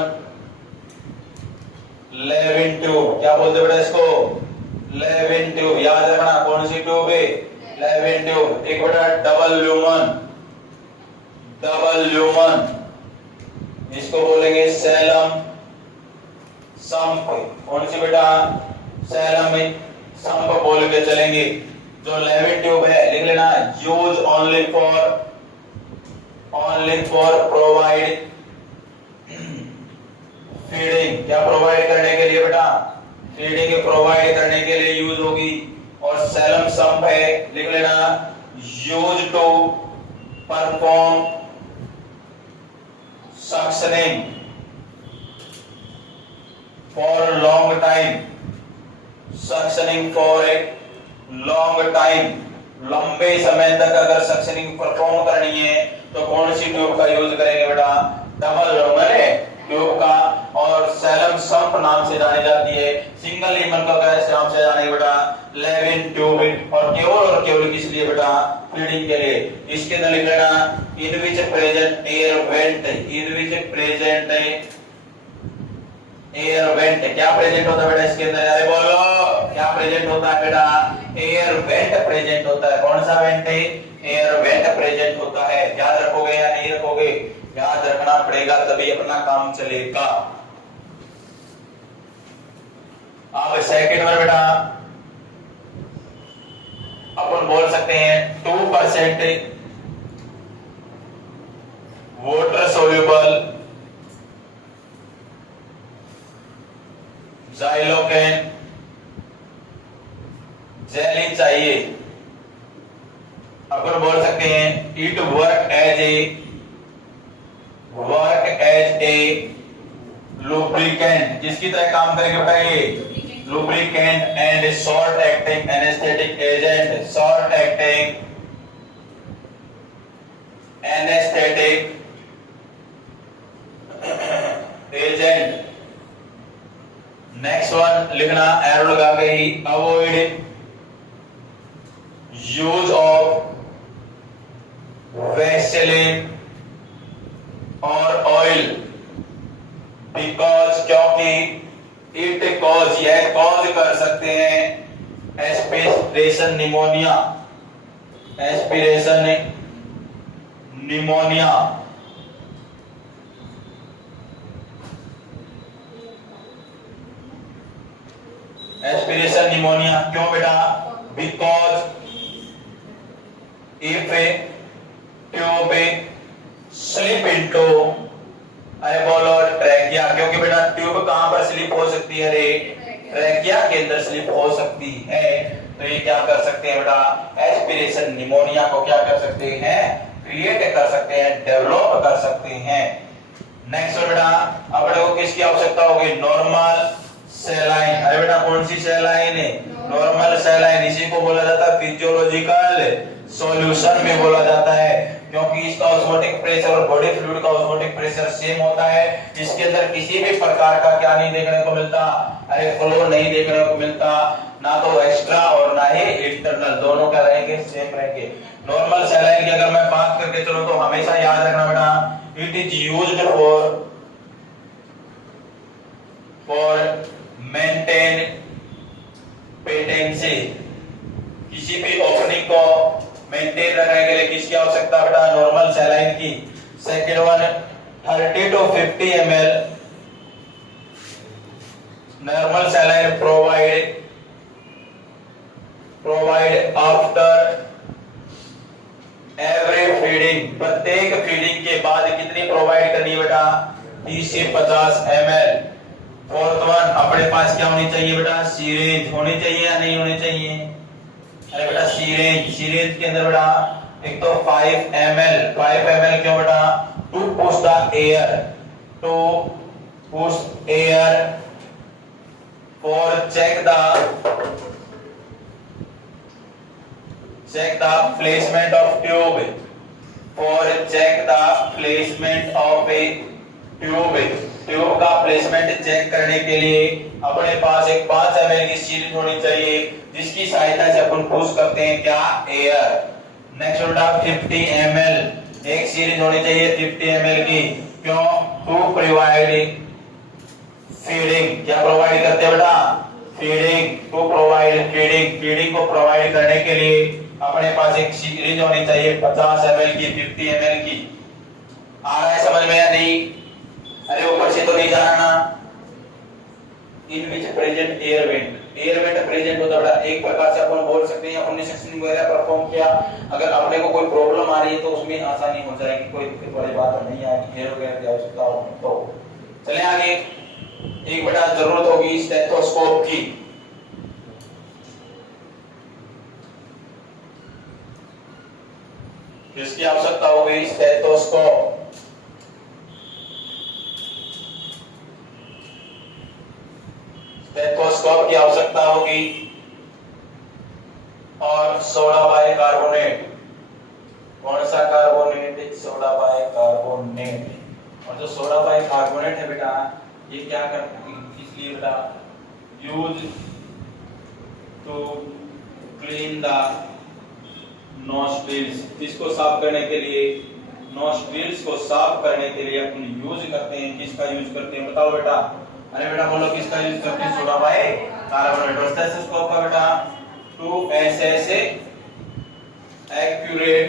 Levin tube. क्या बोलते बेटा इसको, लेविन ट्यूब। याद रखना कौन सी ट्यूब है, लेविन ट्यूब। एक बेटा डबल ल्यूमन, डबल ल्यूमन, इसको बोलेंगे सैलम संप। कौन सी बेटा, सैलम संप बोल के चलेंगे। जो लेविन ट्यूब है लिख लेना, use only for provide feeding. क्या प्रोवाइड करने के लिए बेटा, फीडिंग प्रोवाइड करने के लिए यूज होगी। और सैलम संप है लिख लेना, use to perform suctioning for long time, suctioning for a long time. लंबे समय तक अगर सक्शनिंग परफॉर्म करनी है तो कौन सी ट्यूब का यूज करेंगे बेटा, डबल ल्यूमन ट्यूब का, और सैलम संप नाम से जानी जाती है। सिंगल लीमन का कैसे नाम से जाने बेटा, लेविन ट्यूब। और केवल किस लिए बेटा, फीडिंग के लिए। इसके अंदर लिख लेना in which present air vent, in which present air vent, क्या प्रेजेंट होता है बेटा इसके अंदर, अरे बोलो क्या प्रेजेंट होता है बेटा, एयर वेंट प्रेजेंट होता है। कौन सा वेंट है, एयर वेंट प्रेजेंट होता है। याद रखोगे या नहीं रखोगे, याद रखना पड़ेगा तभी अपना काम चलेगा। अब सेकंड में बेटा अपन बोल सकते हैं 2% वाटर सोल्यूबल जाइलोकेन जेली चाहिए। अपन बोल सकते हैं it work as a lubricant, जिसकी तरह काम करेंगे बेटा ये, lubricant and salt acting anaesthetic agent, salt acting anaesthetic agent. Next one लिखना एरो लगा के ही, अवॉइड यूज ऑफ वैसेलिन और ऑयल बिकॉज, क्योंकि इट कॉज, यह कॉज कर सकते हैं aspiration pneumonia, aspiration pneumonia. Aspiration pneumonia क्यों बेटा, because if a tube slip into eyeball और ट्रैकिया, क्योंकि बेटा ट्यूब कहां पर स्लिप हो सकती है रे, ट्रैकिया के अंदर स्लिप हो सकती है। तो ये क्या कर सकते हैं बेटा, एस्पिरेशन निमोनिया को क्या कर सकते हैं, क्रिएट कर सकते हैं, डेवलप कर सकते हैं। नेक्स्ट बेटा अब देखो किसकी आवश्यकता होगी, नॉर्मल सेलाइन। अरे बेटा कौन सी सेलाइन है, नॉर्मल सेलाइन। इसी को बोला जाता है फिजियोलॉजिकल सॉल्यूशन में बोला जाता है, क्योंकि इसका ऑस्मोटिक प्रेशर और बॉडी फ्लूइड का ऑस्मोटिक प्रेशर सेम होता है। इसके अंदर किसी भी प्रकार का क्या नहीं देखने को मिलता, अरे फ्लो नहीं देखने को मिलता, ना तो एक्स्ट्रा और ना ही इंटरनल, दोनों क्या रहेंगे, सेम रहेंगे। नॉर्मल सेलाइन की अगर मैं बात करके चलूं तो हमेशा याद रखना बेटा, it is used for maintain patency, किसी भी ओपनिंग को मेंटेन रखने के लिए किसकी आवश्यकता बेटा, नॉर्मल सेलाइन की। Second one 30 to 50 ml normal saline provide after every feeding, प्रत्येक फीडिंग के बाद कितनी प्रोवाइड करनी है बेटा, 30 से 50 ml। फोर्थ वन अपने पास क्या होनी चाहिए बेटा, सीरेंज होनी चाहिए या नहीं होनी चाहिए, अरे बेटा सीरेंज के अंदर बेटा एक तो 5 ml क्यों बेटा, to push the air for check the placement of tube, for check the placement of a tube का प्लेसमेंट चेक करने के लिए अपने पास एक 5 ml की सीरीज होनी चाहिए, जिसकी सहायता से अपन पुश करते हैं क्या, एयर। नेक्स्ट बेटा 50 ml एक सीरीज होनी चाहिए 50 ml की, क्यों, टू प्रोवाइड फीडिंग, क्या प्रोवाइड करते हैं बेटा, फीडिंग, टू प्रोवाइड फीडिंग को प्रोवाइड करने के लिए अपने पास एक सीरीज होनी चाहिए 50 ml की, 50 ml की। आ रहा है समझ में या नहीं, अरे ऊपर से तो नहीं जाना ना। In which present air vent present होता है, एक प्रकार से अपन बोल सकते हैं अपने सेक्शन वगैरह परफॉर्म किया, अगर अपने को कोई प्रॉब्लम आ रही है तो उसमें आसानी हो जाएगी, कोई दिक्कत वाली बात नहीं आएगी, एयर वगैरह की आवश्यकता होगी। तो चलें आगे, एक बड़ा जरूरत होगी स्टेथोस्कोप की। किसकी आवश्यकता होगी, स्टेथोस्कोप। स्टेथोस्कोप की आवश्यकता होगी, और सोडा बाइकार्बोनेट, कौन सा कार्बोनेट, सोडा बाइकार्बोनेट। और जो सोडा बाइकार्बोनेट है बेटा ये क्या करते हैं, इसलिए बेटा use to clean the nostrils, इसको साफ करने के लिए, नॉस्ट्रिल्स को साफ करने के लिए अपन यूज करते हैं। किसका यूज करते हैं बताओ बेटा? अरे बेटा बोलो किसका यूज करते हैं? Soda bicarbonate. स्टेथोस्कोप का बेटा to assess accurate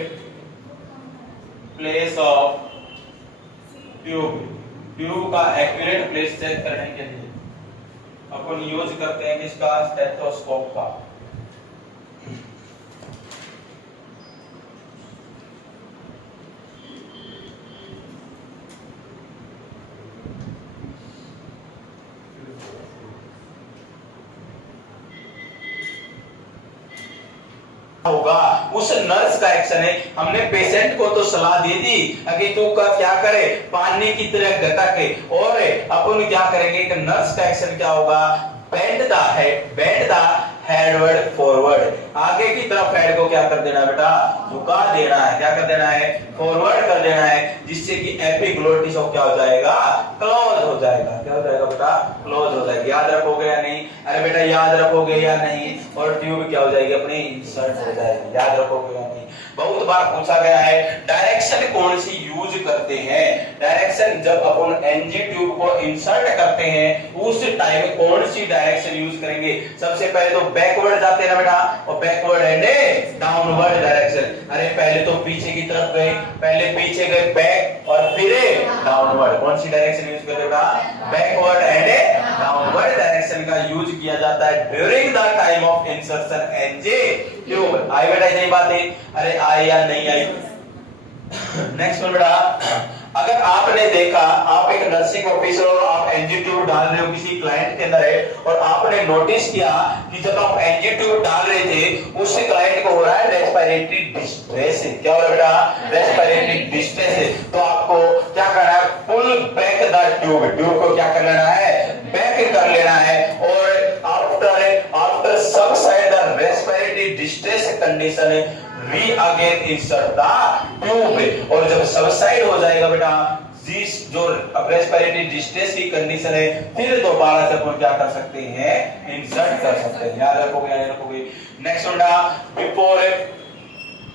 place of tube, tube का एक्यूरेट प्लेस चेक करने के लिए अपन यूज करते हैं किसका? स्टेथोस्कोप का। होगा उस नर्स का एक्शन है। हमने पेशेंट को तो सलाह दे दी कि तू का क्या करे, पानी की तरह गटके, और अपन क्या करेंगे कि नर्स का एक्शन क्या होगा? बेंड द हेडवर्ड फॉरवर्ड, आगे की तरफ हेड को क्या कर देना है बेटा? झुका देना है। क्या कर देना है? फॉरवर्ड कर देना है, जिससे कि एपिग्लोटिस क्या हो जाएगा? क्लोज हो जाएगा। क्या हो जाएगा बेटा? क्लोज हो जाएगा। याद रखोगे या नहीं? अरे बेटा याद रखोगे या नहीं? और ट्यूब क्या हो जाएगी अपनी? इंसर्ट हो जाएगी। याद रखोगे या नहीं? बहुत बार पूछा गया है डायरेक्शन कौन सी यूज करते हैं? डायरेक्शन जब अपन एनजी ट्यूब को इंसर्ट करते हैं उस टाइम कौन सी डायरेक्शन यूज करेंगे? सबसे पहले तो बैकवर्ड जाते हैं ना बेटा, और बैकवर्ड एंड डाउनवर्ड डायरेक्शन। अरे पहले तो पीछे की तरफ गए, पहले पीछे गए बैक और फिर डाउनवर्ड। कौन सी डायरेक्शन यूज करते बेटा? बैकवर्ड एंड डाउनवर्ड डायरेक्शन का यूज किया जाता है during the time of insertion NG tube. आई बेटा इतनी बातें? अरे आई या नहीं आई? नेक्स्ट वन बेटा, अगर आपने देखा आप एक नर्सिंग ऑफिसर और आप एनजी ट्यूब डाल रहे हो किसी क्लाइंट के अंदर है, और आपने नोटिस किया कि जब आप एनजी ट्यूब डाल रहे थे उस क्लाइंट को हो रहा है रेस्पिरेटरी डिस्ट्रेस। क्या हो रहा है बेटा? Respiratory distress. तो आपको क्या करना है? Pull back the tube, tube को क्या कर लेना है? बैक कर लेना है। और after subside the respiratory distress condition we again insert the tube. और जब सबसाइड हो जाएगा बेटा जिस जो रेस्पिरेटरी डिस्ट्रेस की कंडीशन है, फिर दोबारा से अपन क्या कर सकते हैं? इंसर्ट कर सकते हैं। याद रखोगे? याद रखोगे? Next one,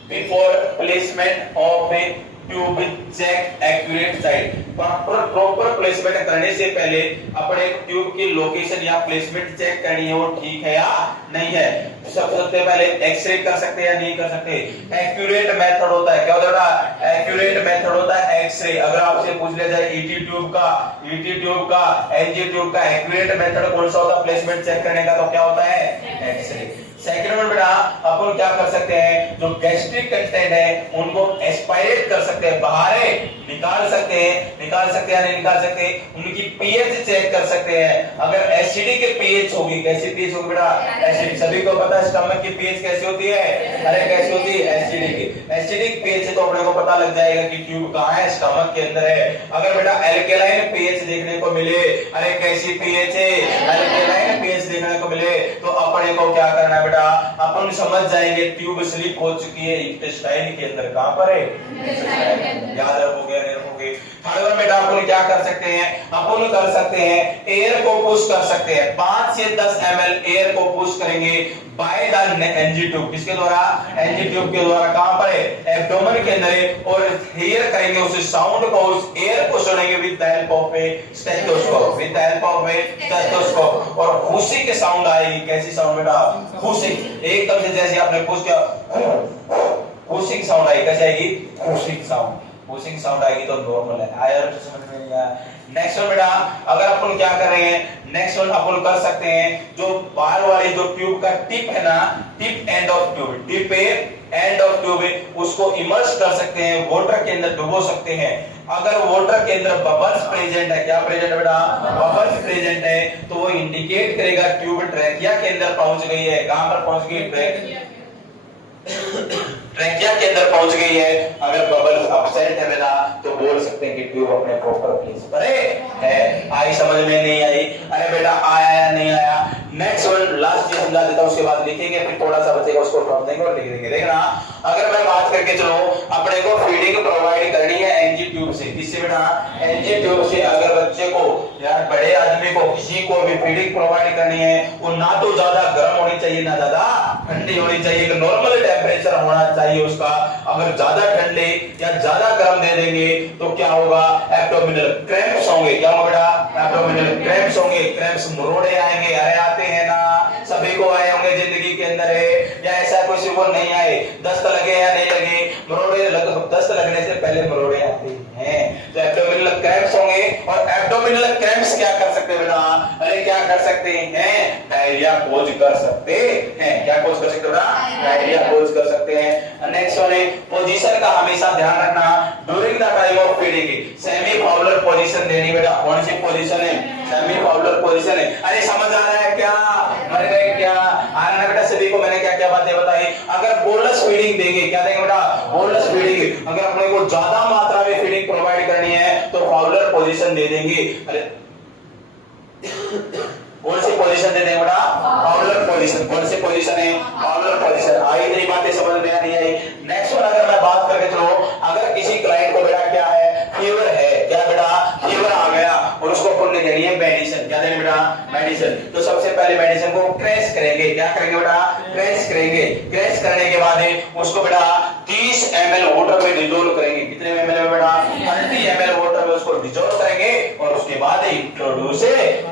before placement of a tube check accurate side. Proper placement करने से पहले अपने ट्यूब की लोकेशन या प्लेसमेंट चेक करनी है वो ठीक है या नहीं है। सबसे पहले एक्सरे कर सकते हैं या नहीं कर सकते? एक्यूरेट मेथड होता है। क्या होता है? एक्यूरेट मेथड होता है एक्सरे। अगर आपसे पूछ लिया जाए ईटी ट्यूब का एनजी ट्यूब का एक्यूरेट मेथड कौन सा होता है प्लेसमेंट चेक करने का, तो क्या होता है? एक्सरे। सेकंड वन बेटा अपन क्या कर सकते हैं? जो गैस्ट्रिक कंटेंट है उनको एस्पायरेट कर सकते हैं, बाहर निकाल सकते हैं या नहीं निकाल सकते? उनकी पीएच चेक कर सकते हैं। अगर एसिडिक पीएच होगी, कैसी पीएच होगी बेटा? एसिडिक। सभी को पता है स्टमक की पीएच कैसी होती है? अरे कैसी होती है? एसिडिक। एसिडिक पीएच तो अपने को पता लग जाएगा कि ट्यूब कहां है? स्टमक के अंदर है। अगर बेटा एल्केलाइन पीएच देखने को मिले, अरे कैसी पीएच है? एल्केलाइन पीएच देखने को मिले तो अपने को क्या करना है बेटा? अपन समझ जाएंगे ट्यूब स्लिप हो चुकी है इंटेस्टाइन के अंदर। कहां पर है? याद रखोगे? नहीं रखोगे? थर्ड वन बेटा अपन क्या कर सकते हैं? अपन कर सकते हैं एयर को पुश कर सकते हैं। 5 से 10 ml एयर को पुश करेंगे बाय द एनजी ट्यूब। किसके द्वारा? एनजी ट्यूब के द्वारा। कहां पर है? एब्डोमेन के अंदर है। और हेयर करेंगे उस साउंड को, उस एयर को सुनेंगे with the help of A stethoscope, with the help of A stethoscope. और खुशी के साउंड आएगी। कैसी साउंड बेटा? खुशी। एकदम से जैसे आपने पुश किया खुशी साउंड आएगी। कैसे आएगी? खुशी साउंड। खुशी साउंड आएगी तो नॉर्मल है। आया तो समझ में नहीं आया? नेक्स्ट वन बेटा अगर अपन क्या कर रहे हैं? नेक्स्ट वन अपन कर सकते हैं जो बाहर वाली जो ट्यूब का टिप है ना, टिप एंड ऑफ ट्यूब उसको इमर्स कर सकते हैं, वाटर के अंदर डुबो सकते हैं। अगर वाटर के अंदर बबल्स प्रेजेंट है, क्या प्रेजेंट है बेटा? बबल्स प्रेजेंट है, तो वो इंडिकेट करेगा ट्यूब ट्रैकिया के अंदर पहुंच गई है। कहां पर पहुंच गई? ट्रैकिया के अंदर पहुंच गई है, अगर बबल अपसेट है बेटा तो बोल सकते हैं कि ट्यूब अपने प्रॉपर प्लेस पर है। आई समझ में नहीं आई? अरे बेटा आया या नहीं आया? नेक्स्ट वन लास्ट चीज समझा देता हूं, उसके बाद लिखेंगे, फिर थोड़ा सा बचेगा उसको ड्रॉप देंगे और लिख देंगे। देखना, अगर मैं बात करके चलो, अपने को फीडिंग प्रोवाइड करनी है एनजी ट्यूब से। किससे बेटा? एनजी ट्यूब से। अगर बच्चे को या बड़े आदमी को किसी को भी फीडिंग प्रोवाइड करनी है, वो ना तो ज्यादा गर्म होनी चाहिए ना ज्यादा ठंडी होनी चाहिए, एक नॉर्मल टेम्परेचर होना चाहिए उसका। अगर ज्यादा ठंडे या ज्यादा गर्म दे देंगे तो क्या होगा? एब्डोमिनल क्रैम्प्स होंगे। क्या होगा बेटा? एब्डोमिनल क्रैम्प्स होंगे। क्रैम्प्स मरोड़े आएंगे। अरे आते हैं ना, सभी को आए होंगे जिंदगी के अंदर है, या ऐसा किसी को नहीं आए? दस्त लगे या नहीं लगे? मरोड़े लग, दस्त लगने से पहले मरोड़े आते हैं। तो एब्डोमिनल क्रैम्प्स होंगे। और एब्डोमिनल क्रैम्प्स क्या कर सकते हैं बेटा? अरे क्या कर सकते हैं? डायरिया कोज कर सकते हैं। क्या कोज कर सकते हैं? डायरिया कोज कर सकते हैं। नेक्स्ट वन है पोजीशन का हमेशा ध्यान रखना during the time of feeding. Semi Fowler position देनी बेटा। कौन सी पोजीशन है? सेमी फाउलर पोजीशन है। अरे समझ आ रहा है क्या? मर गए क्या? आ रहा है बेटा सभी को? मैंने क्या क्या बातें बताई? अगर बोलस फीडिंग देंगे, क्या देंगे बेटा? Bolus feeding. अगर अपने को ज्यादा मात्रा में फीडिंग प्रोवाइड करनी है तो फाउलर पोजीशन दे देंगे। अरे कौन सी पोजीशन दे देंगे बेटा? Fowler position. कौन सी पोजीशन है? Fowler position. आई नहीं बातें समझ में नहीं आई? नेक्स्ट वन अगर मैं बात करके चलो, अगर किसी क्लाइंट को बेटा क्या है? फीवर है। क्या बेटा? फीवर आ गया और उसको पुण्य देनी है मेडिसिन। क्या देनी बेटा? मेडिसिन। तो सबसे पहले मेडिसिन को क्रैश करेंगे। क्या करेंगे बेटा? क्रैश करेंगे। क्रैश करने के बाद उसको बेटा 30 ml वाटर में डिसॉल्व करेंगे। कितने ml में बेटा? 30 ml वाटर में उसको डिसॉल्व करेंगे और उसके बाद इंट्रोड्यूस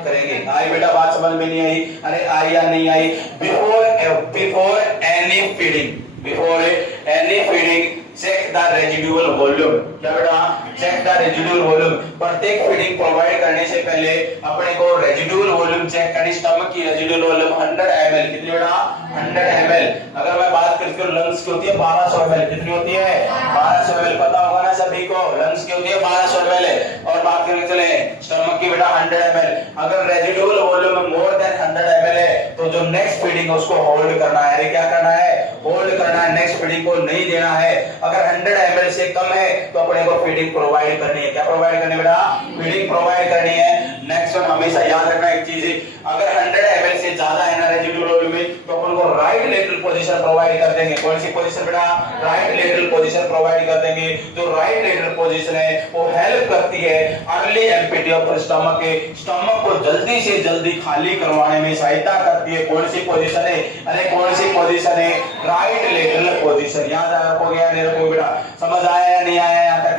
करेंगे। आई बेटा बात समझ में नहीं आई? अरे आई या नहीं आई? Before any feeding, before any feeding check the residual volume. क्या बेटा? Check the residual volume. प्रत्येक फीडिंग प्रोवाइड करने से पहले अपने को रेजिडुअल वॉल्यूम चेक करनी। स्टमक की रेजिडुअल वॉल्यूम 100 ml। कितनी बेटा? 100 ml। अगर मैं बात करती हूं लंग्स की होती है 1200 ml। कितनी होती है? 1200 ml। पता होगा ना सभी को, लंग्स की होती है 1200 ml। और बात करके चले स्टमक की बेटा 100 ml। अगर residual volume more than 100 ml है तो जो नेक्स्ट फीडिंग है उसको होल्ड करना है। अरे क्या करना है? होल्ड करना है। नेक्स्ट फीडिंग को नहीं देना है। अगर 100 ml से कम है तो अपने को फीडिंग प्रोवाइड करनी है। क्या प्रोवाइड करनी है बेटा? फीडिंग प्रोवाइड करनी है। नेक्स्ट वन हमेशा याद रखना एक चीज है, अगर 100 ml से ज्यादा है ना रेजिडुअल वॉल्यूम में तो अपन को राइट लेटरल पोजीशन प्रोवाइड कर देंगे। कौन सी पोजीशन बेटा? राइट लेटरल पोजीशन प्रोवाइड कर देंगे। जो राइट लेटरल पोजीशन है वो हेल्प करती है अर्ली एम्प्टी ऑफ स्टमक के, स्टमक को जल्दी से जल्दी खाली करवाने में सहायता करती है। कौन सी पोजीशन है? अरे कौन सी पोजीशन है? Right lateral position. याद रखो गया नहीं रखो बेटा? समझ आया या नहीं आया यहां तक?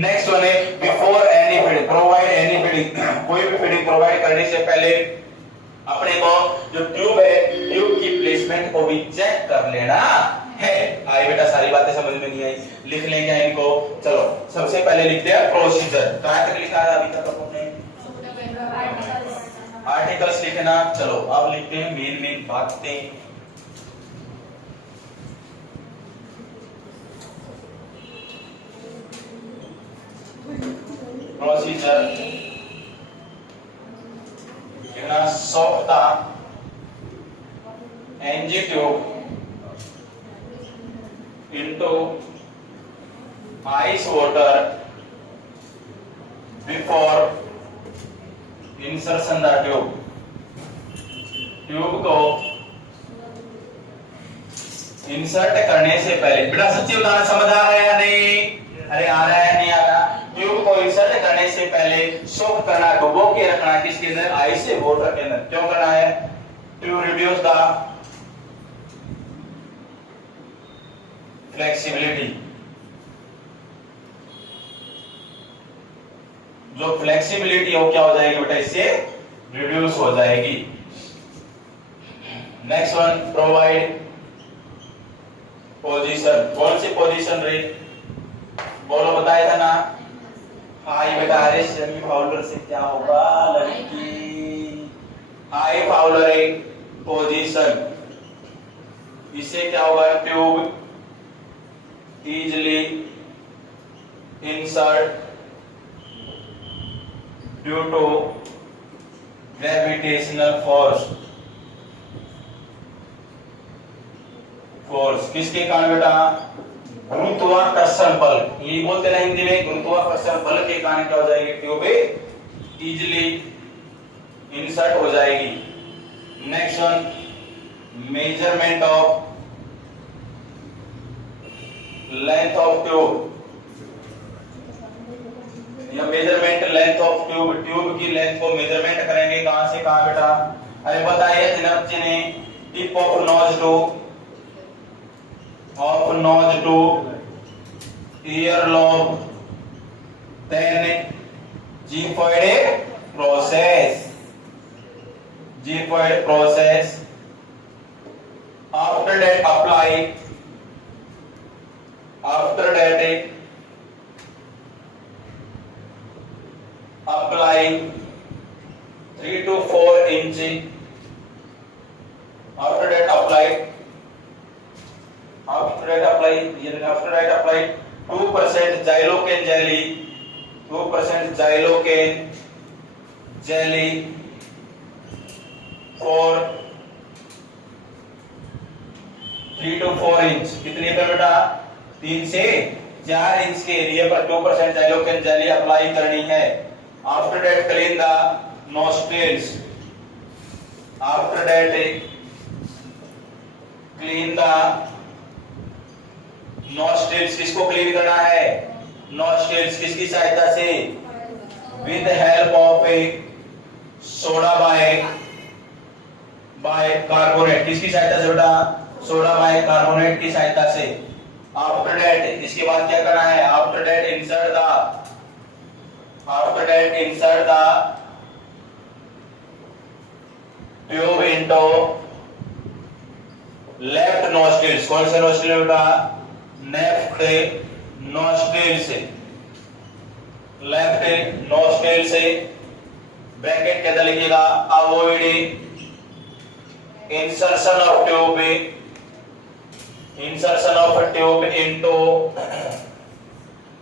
नेक्स्ट वन है before any feeding provide any feeding. कोई भी फीडिंग प्रोवाइड करने से पहले अपने को जो ट्यूब है, ट्यूब की प्लेसमेंट को भी चेक कर लेना है। आई बेटा सारी बातें समझ में नहीं आई? लिख लेंगे इनको। चलो सबसे पहले लिखते हैं प्रोसीजर। कहां तक लिखा है अभी तक आपने? आर्टिकल्स लिखना। चलो अब लिखते हैं मेन मेन बातें। प्रोसीजर लिखना। Soft NG tube into ice water before insertion the tube। Tube को इंसर्ट करने से पहले बेटा सच्ची बताना समझ आ रहा है या नहीं? अरे आ रहा है नहीं आ रहा? ट्यूब को इंसर्ट करने से पहले सोक करना, डुबो के रखना। किसके अंदर? आइस से वाटर के अंदर। क्यों करना है? To reduce the flexibility. जो फ्लेक्सिबिलिटी हो क्या हो जाएगी बेटा? इससे रिड्यूस हो जाएगी। Next one provide position. कौन सी पोजीशन रही? बोलो बताया था ना? हाई बेटा। अरे सेमी फाउलर से क्या होगा लड़की? हाई फाउलर एक पोजीशन। इससे क्या होगा? Tube easily insert due to gravitational force। किसके कारण बेटा? गुरुत्वाकर्षण बल, ये बोलते ना हिंदी में, गुरुत्वाकर्षण बल के कारण क्या हो जाएगी, ट्यूब इजिली इंसर्ट हो जाएगी। Next one, measurement of length of tube, या measurement length of tube, tube की लेंथ को मेजरमेंट करेंगे कहां से कहां बेटा, अरे बताइए जिन बच्चे ने tip of nose to ear lobe, then xiphoid process, after that apply 3 to 4 inch, after that apply 2% xylocaine jelly, 2% xylocaine jelly for 3 to 4 inch, कितने पे बेटा, 3 से 4 इंच के एरिया पर 2% xylocaine जेली अप्लाई करनी है। After that clean the nostrils, after that clean the nostrils, किसको clean करना है, नोस्ट्रिल्स, किसकी सहायता से, with help of a soda bicarbonate, किसकी सहायता से बेटा, सोडा बाय कार्बोनेट की सहायता से। आफ्टर दैट, इसके बाद क्या करना है, after that insert the tube into left nostrils, कौन से नोस्ट्रिल बेटा, लेफ्ट नोस्ट्रिल से, ब्रैकेट के अंदर लिखिएगा, avoid insertion of tube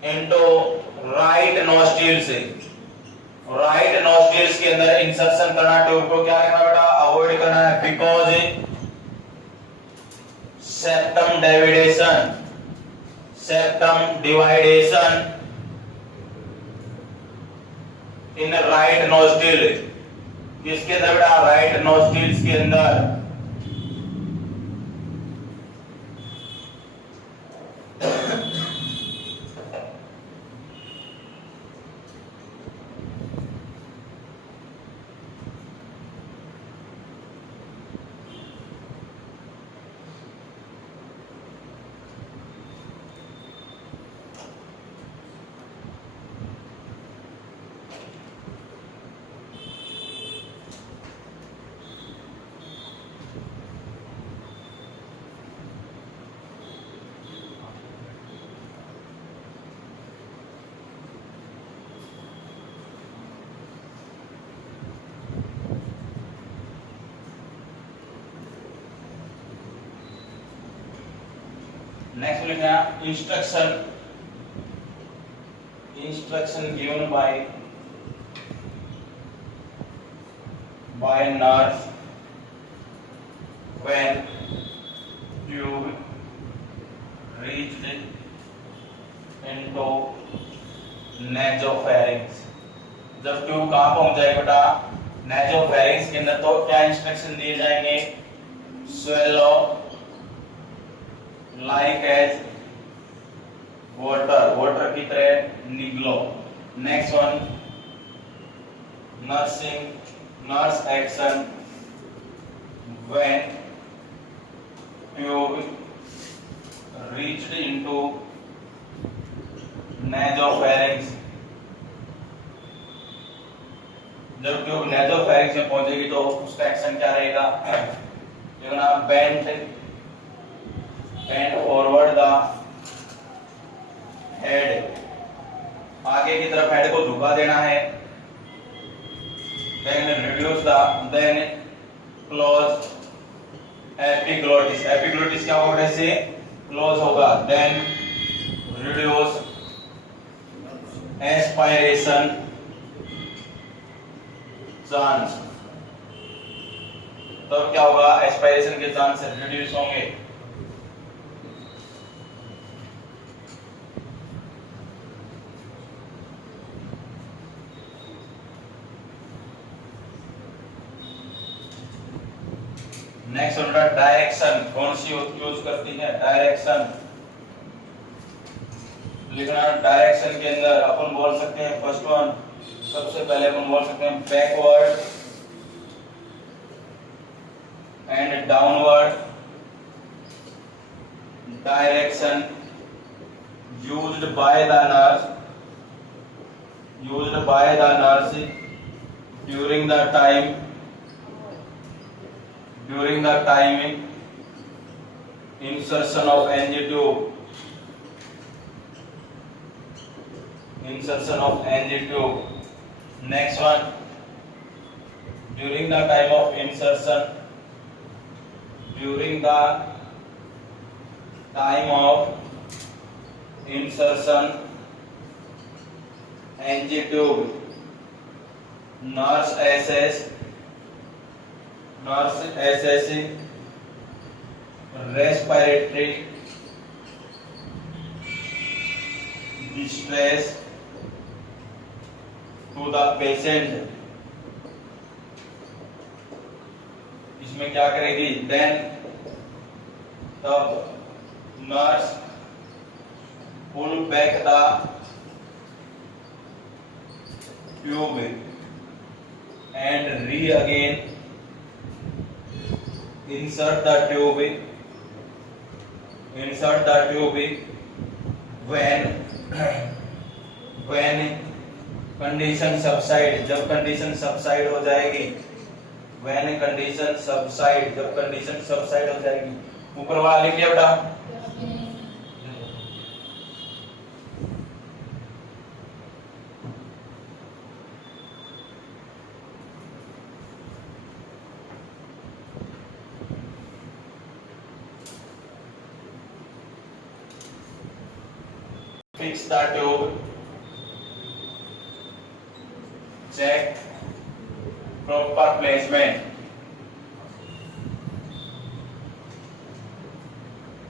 into right nostrils, right nostrils के अंदर इंसर्शन करना, ट्यूब को क्या करना बेटा, अवॉइड करना है, because septum deviation in right nostril, किसके अंदर बेटा, राइट नोस्ट्रिल्स के अंदर। नेक्स्ट लिखना instruction given by nurse when tube reached into nasopharynx, जब ट्यूब कहां पहुंच जाए बेटा, nasopharynx के अंदर, तो क्या इंस्ट्रक्शन दिए जाएंगे, swallow like as water की तरह निगलो। Next one, nurse action when tube reached into nasopharynx, जब ट्यूब nasopharynx में पहुंचेगी तो उसका एक्शन क्या रहेगा, bend forward the head, आगे की तरफ हेड को झुका देना है। then close epiglottis क्या होगा, ऐसे क्लोज होगा। then reduce aspiration chance, तब क्या होगा, एस्पायरेशन के चांस रिड्यूस होंगे। डायरेक्शन कौन सी यूज करती है, डायरेक्शन लिखना। डायरेक्शन के अंदर अपन बोल सकते हैं फर्स्ट वन, सबसे पहले अपन बोल सकते हैं backward and downward direction used by the nurse during the time insertion of NG tube next one during the time of insertion NG tube nurse assessing respiratory distress to the patient। इसमें क्या करेगी, then तब nurse pull back the tube and again insert the tube when condition subside, जब condition subside हो जाएगी, when condition subside, जब condition subside हो जाएगी। ऊपर वाला लिख लिया बेटा, fix the tube, check proper placement।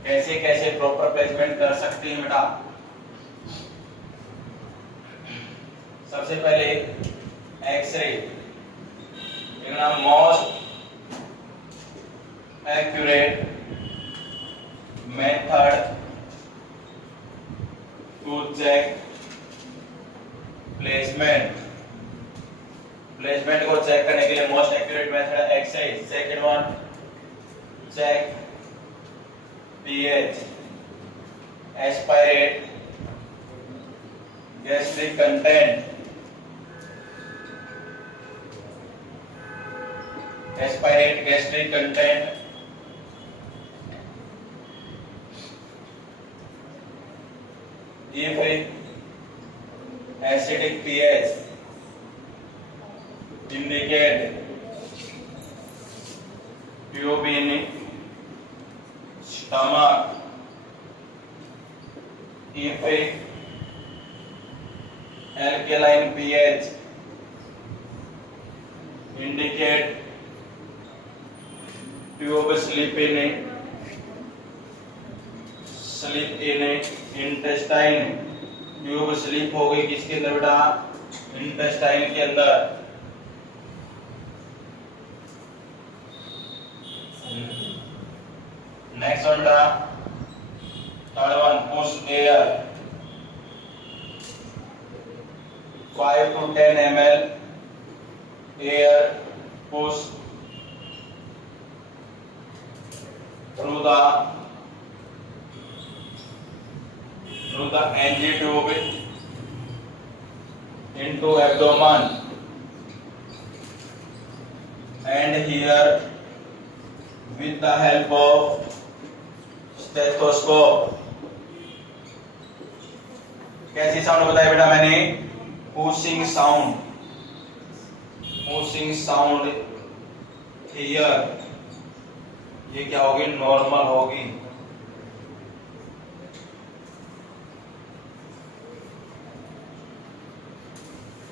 कैसे कैसे प्रॉपर प्लेसमेंट कर सकते हैं बेटा, सबसे पहले एक्सरे लिखना, most accurate method to check placement को चेक करने के लिए मोस्ट एक्यूरेट मेथड है X ray. Second one, check pH, aspirate gastric content, if acidic pH indicate tube in stomach, if alkaline pH indicate tube sleep in intestine, tube sleep हो गई किसके अंदर बेटा, इंटेस्टाइन के अंदर। नेक्स्ट वन बेटा, third one, push air 5 to 10 ml air push through the NG tube into abdomen, and here with the help of stethoscope। कैसी sound बताया बेटा मैंने, पुशिंग साउंड हियर, ये क्या होगी, नॉर्मल होगी।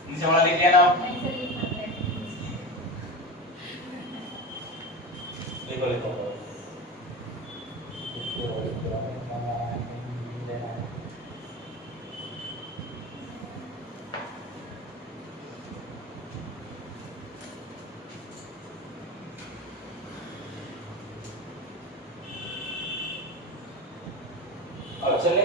नीचे वाला लिख लिया ना, लिखो अब चले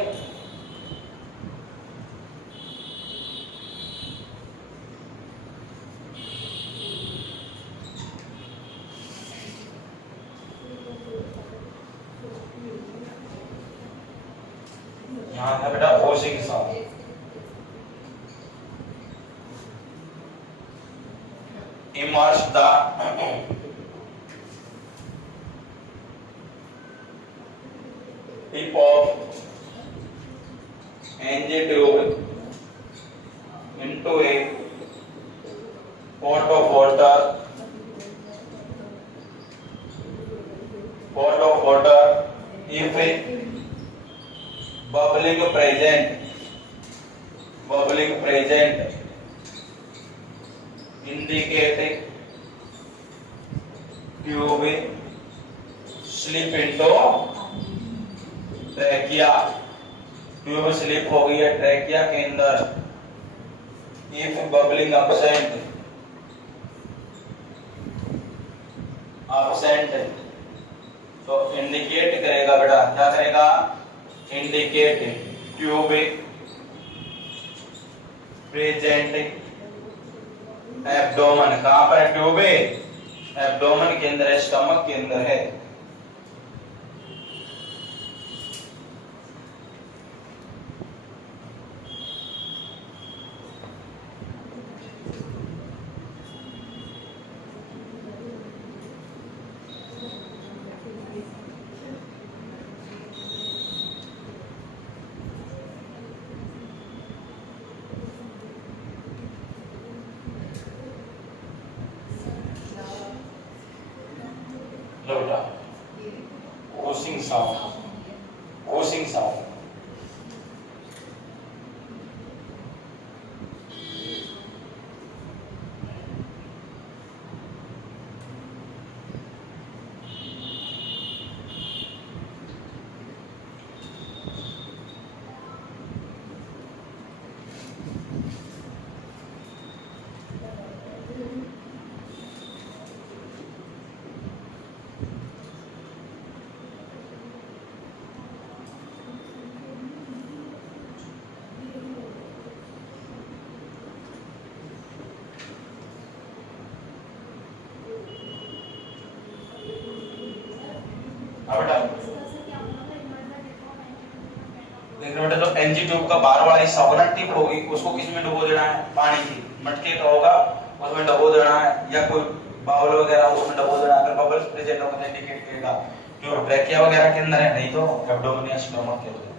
यहाँ था बेटा ओसी के साथ immerse the tip of NG tube into a pot of water if a bubbling present indicating tube slip into trachea tube slip हो गई है ट्रैकिया के अंदर इफ बबलिंग absent तो इंडिकेट करेगा बेटा क्या करेगा इंडिकेट ट्यूब प्रेजेंट एब्डोमेन कहां पर है ट्यूब एब्डोमेन के अंदर है स्टमक के अंदर है Ossing sound. तो एनजी ट्यूब का बाहर वाला हिस्सा होगा ना टिप होगी उसको किस में डुबो देना है पानी की मटके का होगा उसमें डुबो देना है या कोई बाउल वगैरह उसमें डुबो देना है अगर बबल्स प्रेजेंट होगा तो इंडिकेट करेगा जो ट्रैकिया वगैरह के अंदर है नहीं तो एब्डोमेन या स्टमक के अंदर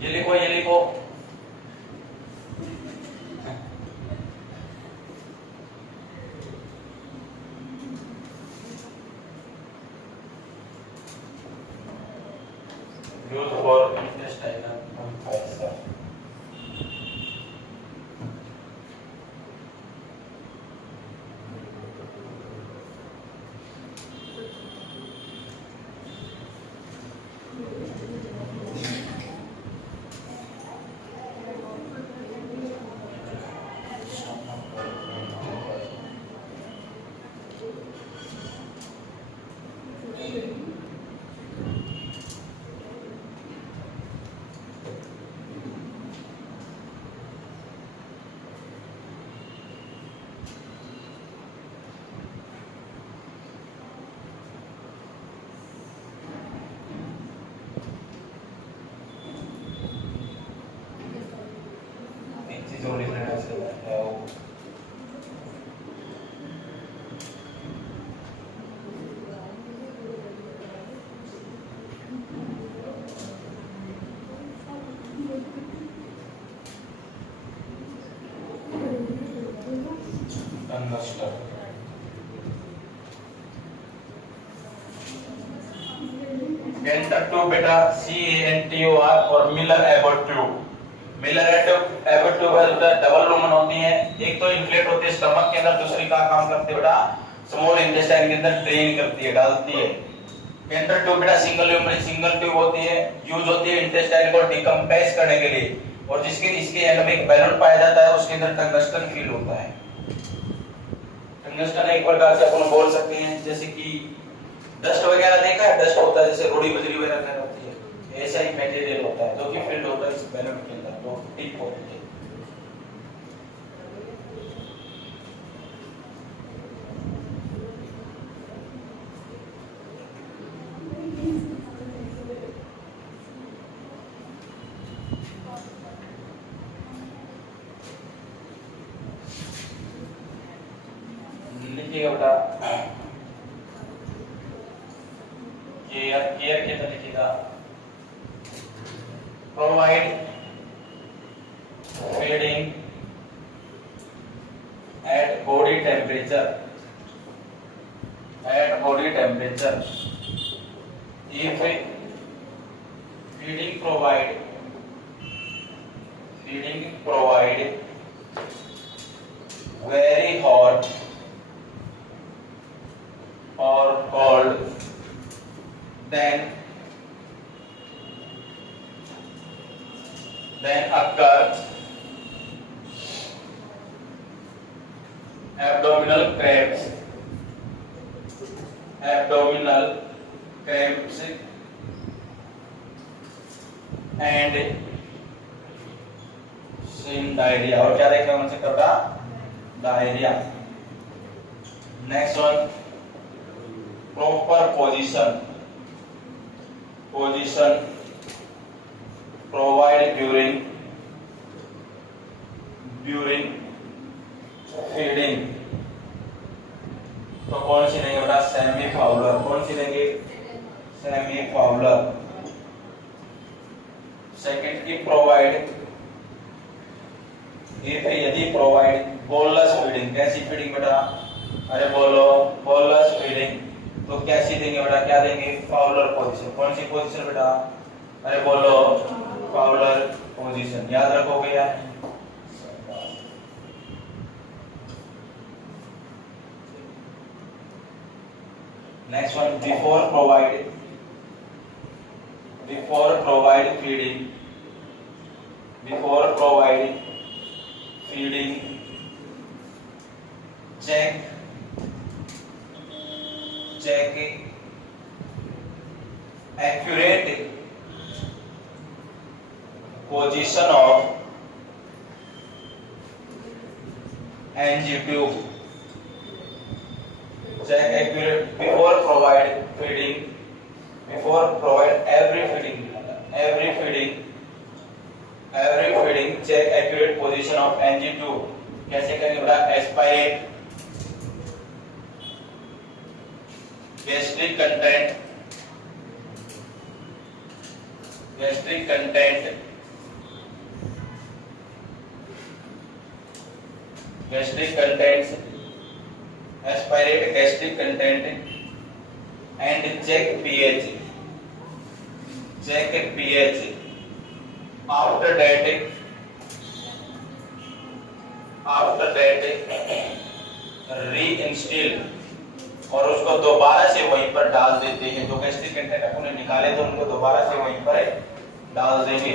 ये लिखो use for intestinal ulcer Cantor tube बेटा CANTOR और Miller Abbott tube Miller Abbott tube double lumen होती है एक तो इन्फ्लेट होती है स्टमक के अंदर दूसरी का काम करती है बेटा स्मॉल इंटेस्टाइन के अंदर ड्रेन करती है डालती है इंटर ट्यूब बेटा सिंगल ट्यूब होती है, यूज होती है इंटेस्टाइन को डिकम्प्रेस करने के लिए, और जिसके इसके एंड में एक बैलून पाया जाता है, उसके अंदर टंगस्टन फील होता है। टंगस्टन एक प्रकार से अपन बोल सकते हैं जैसे कि डस्ट वगैरह देखा है, डस्ट होता है जैसे रोड़ी बजरी वगैरह होती है, ऐसा ही मटेरियल होता है जो कि फील्ड होता है इस बैलून के अंदर, जो टिप होती है। लिखिएगा बेटा, केयर के अंदर लिखिएगा, provide feeding at body temperature, if feeding provide very hot or cold, then occur abdominal cramps and diarrhea, और क्या देखेंगे उनसे कब diarrhoea. Next one, proper position provide during feeding, तो कौन सी देंगे बेटा, सेमी फाउलर। कौन सी देंगे, सेमी फाउलर। सेकंड की प्रोवाइड, यदि प्रोवाइड बोलस फीडिंग, कैसी फीडिंग बेटा, अरे बोलो बोलस फीडिंग, तो कैसी देंगे बेटा, क्या देंगे, फाउलर पोजीशन। कौन सी पोजीशन बेटा, अरे बोलो फाउलर पोजीशन, याद रखोगे यार। Next one, before provide feeding check accurate position of NG tube, check accurate before provide every feeding check accurate position of NG tube। कैसे करेंगे बेटा, aspirate gastric contents, aspirate gastric content and check pH, after that reinstill, और उसको दोबारा से वहीं पर डाल देते हैं। जो गैस्ट्रिक कंटेंट अपने निकाले तो उनको दोबारा से वहीं पर डाल देंगे।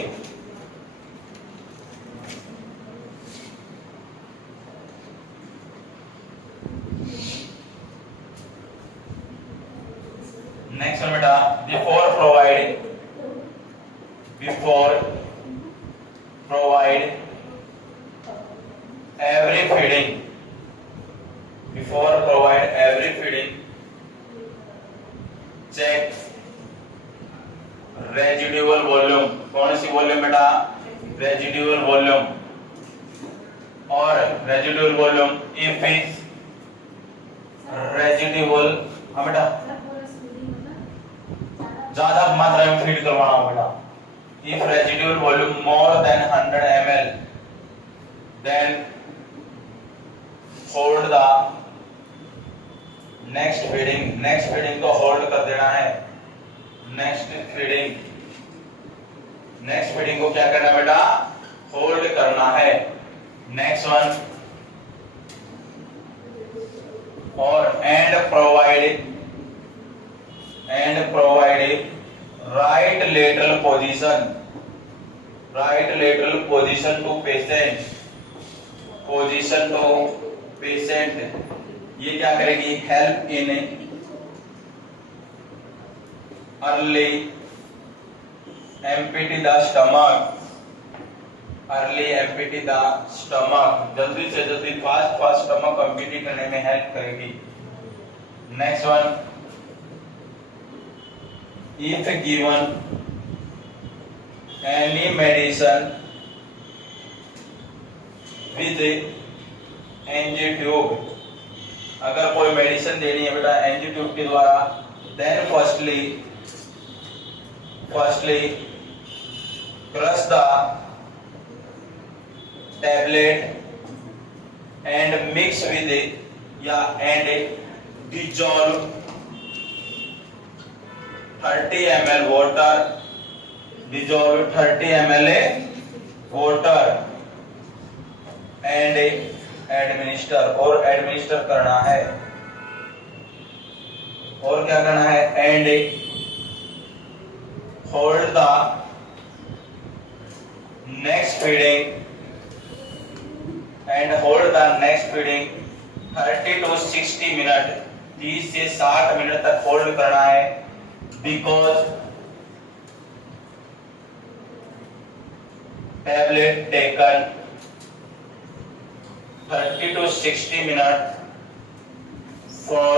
नेक्स्ट बेटा, before provide every feeding, check residual volume. कौन सी वॉल्यूम बेटा, रेजिडुअल वॉल्यूम। और रेजिडुअल वॉल्यूम इफ रेजिडुअल, हाँ बेटा, ज्यादा मात्रा में फीड करवाना हो बेटा। If residual volume more than 100 ml, then hold the next feeding को होल्ड कर देना है। नेक्स्ट फीडिंग को क्या करना बेटा, होल्ड करना है। नेक्स्ट वन, और and provide right lateral position, right lateral position to patient, position to patient, ये क्या करेगी, help in early empty the stomach, early empty the stomach, जल्दी से जल्दी फास्ट फास्ट स्टमक एम्पिटी करने में हेल्प करेगी। Next one, if given any medicine with एंजियोट्यूब, अगर कोई मेडिसिन देनी है बेटा एंजियोट्यूब के द्वारा, then firstly crush the tablet and mix with it and dissolve 30 ml water, dissolve 30 ml water and administer, और administer करना है, और क्या करना है, and hold the next feeding and hold the next feeding 30 to 60 minute, 30 से 60 minute तक hold करना है, because tablet taken 30 to 60 minutes for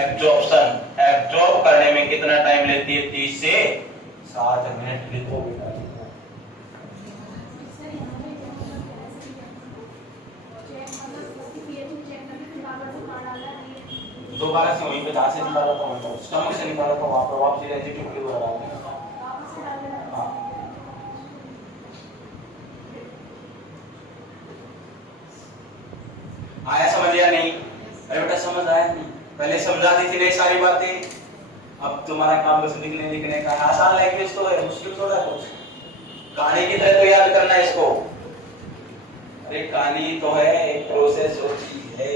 absorption, absorb करने में कितना टाइम लेती है, 30 से 60 मिनट लिखो बेटा। दोबारा से वहीं पे जहाँ से निकाला था, स्टमक से निकाला था, वहाँ पर वापस एंजियोट्यूब के द्वारा आया, समझ या नहीं? अरे बेटा समझ आया नहीं? पहले समझा दी थी नहीं सारी बातें, अब तुम्हारा काम बस लिखने का। आसान लैंग्वेज तो है, मुश्किल थोड़ा है कुछ, कहानी की तरह तो याद करना है इसको। अरे कहानी तो है, एक प्रोसेस होती है।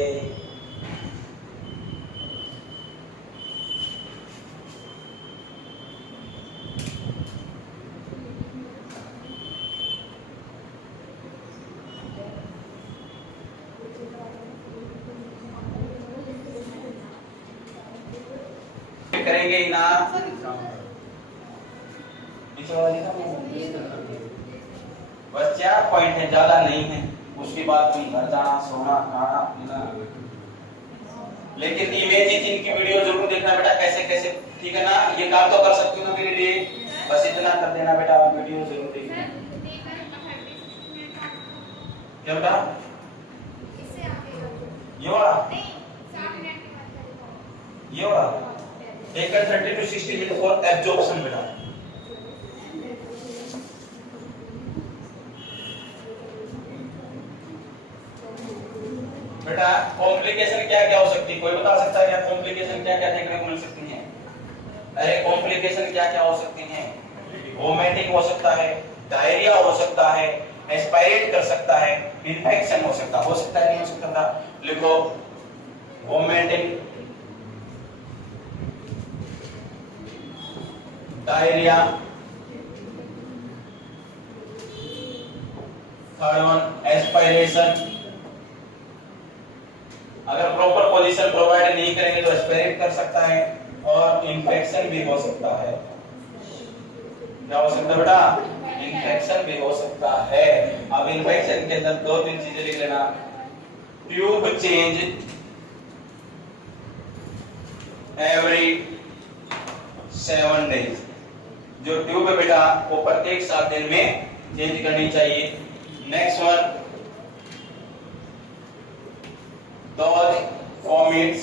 करेंगे ही ना, बस 4 पॉइंट है, ज्यादा नहीं है, उसके बाद तुम घर जाना, सोना, खाना पीना। लेकिन इमेज इनकी वीडियो जरूर देखना बेटा, कैसे कैसे, ठीक है ना? ये काम तो कर सकती हो मेरे लिए, बस इतना कर देना बेटा, वीडियो जरूर देखना। क्या बेटा? ये वाला, ये वाला taken 30 to 60 minutes for absorption बेटा। बेटा कॉम्प्लिकेशन क्या क्या हो सकती है, कोई बता सकता है क्या? कॉम्प्लिकेशन क्या क्या देखने को मिल सकती हैं? अरे कॉम्प्लिकेशन क्या क्या हो सकती हैं? वोमिटिंग हो सकता है, डायरिया हो सकता है, एस्पायरेट कर सकता है, इन्फेक्शन हो सकता है नहीं हो सकता? लिखो, vomiting, diarrhoea, third one aspiration, अगर प्रॉपर पोजीशन प्रोवाइड नहीं करेंगे तो एस्पायरेट कर सकता है, और इन्फेक्शन भी हो सकता है। क्या हो सकता है बेटा? इन्फेक्शन भी हो सकता है। अब इन्फेक्शन के अंदर 2-3 चीजें लिख लेना, ट्यूब चेंज एवरी 7 डेज, जो ट्यूब है बेटा वो प्रत्येक 7 दिन में चेंज करनी चाहिए। Next one, dodge vomits